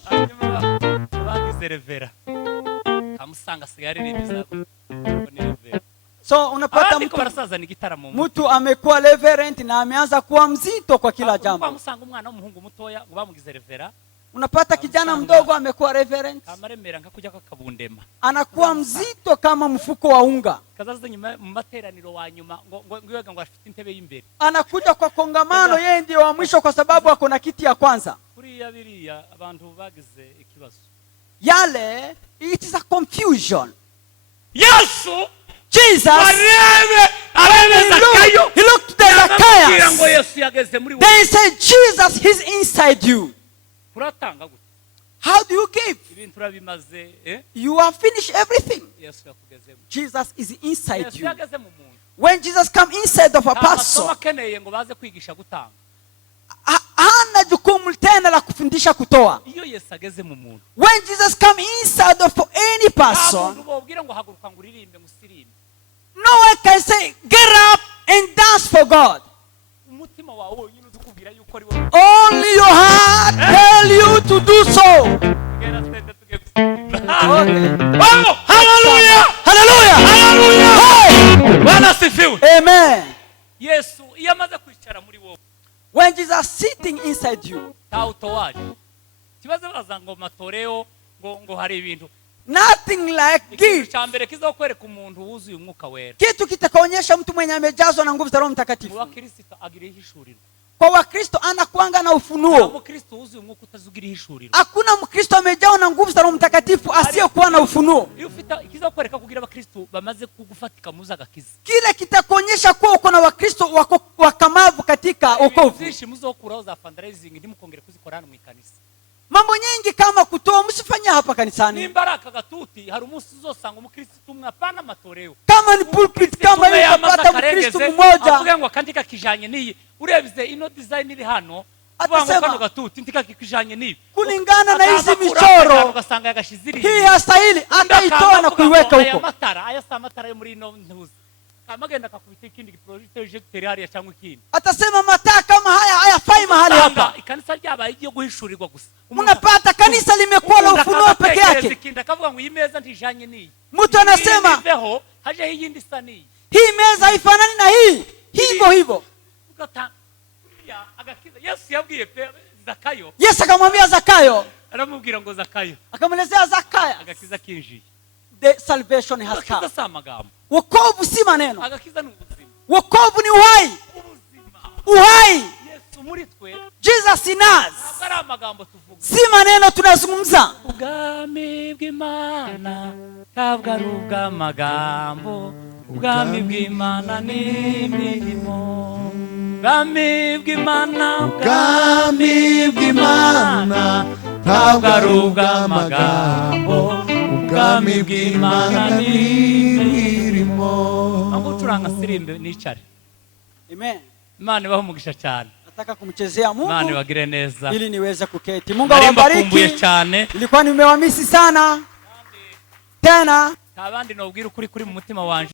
So unapata mtu amekuwa reverend na ameanza kuwa mzito kwa kila jambo. Unapata kijana mdogo amekuwa reverend, anakuwa mzito kama mfuko wa unga. Anakuja kwa kongamano yeye ndiye wa mwisho kwa sababu ako na kiti ya kwanza. Yale, it is a confusion. Yesu Jesus, he looked to Zacchaeus. They said, Jesus, he's inside you. How do you give? You have finished everything. Jesus is inside you. When Jesus comes inside of a person, hana jukumu tena la kufundisha kutoa. When Jesus comes inside of any person, no one can say, get up and dance for God. Only your heart tell you to do so. Okay. Oh, hallelujah! Hallelujah! Hallelujah! Hey! Amen. Yes, when Jesus is sitting inside you, nothing like gift. Kitu kitakaonyesha mtu mwenye amejazwa na nguvu za Roho Mtakatifu. Kwa Wakristo anakuanga na ufunuo. Hakuna Mkristo amejawa na nguvu za Roho Mtakatifu asiyokuwa na ufunuo. Kile kitakuonyesha kuwa uko na Wakristo wako wakamavu katika wokovu. Mambo nyingi kama kutoa msifanya hapa kanisani. Kama ni pulpit kama hiyo unapata Mkristo mmoja. Kulingana na hizi michoro hii hastahili ataitoa na kuiweka huko. Atasema mataa kama haya hayafai mahali hapa. Unapata kanisa limekuwa la ufunuo peke yake. Mtu anasema hii meza haifanani na hii. Hivyo hivyo. Yesu akamwambia Zakayo. Akamwelezea Zakayo. The salvation has come. Wokovu si maneno. Wokovu ni uhai. Uhai. Jesus in us. Si maneno tunazungumza. Ubwami bw'Imana tabwa ruga magambo. Ubwami bw'Imana ni imirimo. Ubwami bw'Imana, ubwami bw'Imana tabwa ruga magambo. Ubwami bw'Imana ni imirimo. Aguturanga sirimbe nicare. Amen. Imana ibaho umugisha cyane. Nataka kumchezea Mungu. Imana ibagire neza. Ili niweze kuketi. Mungu awabariki. Nilikuwa nimewamisi sana. Tena. Abandi nobwira ukuri kuri mu mutima wanje.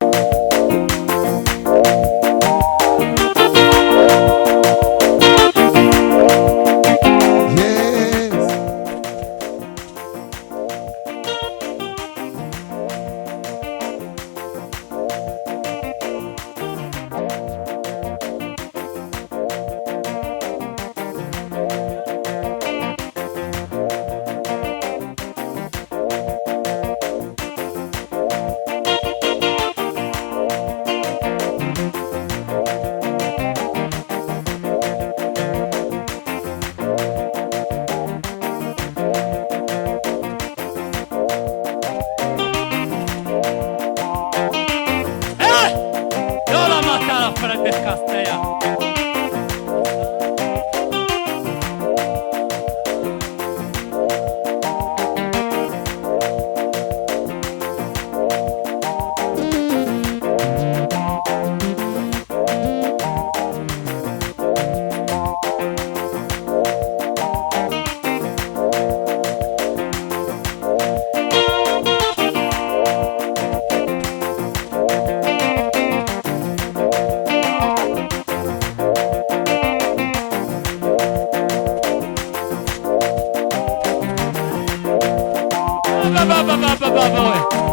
Baba we.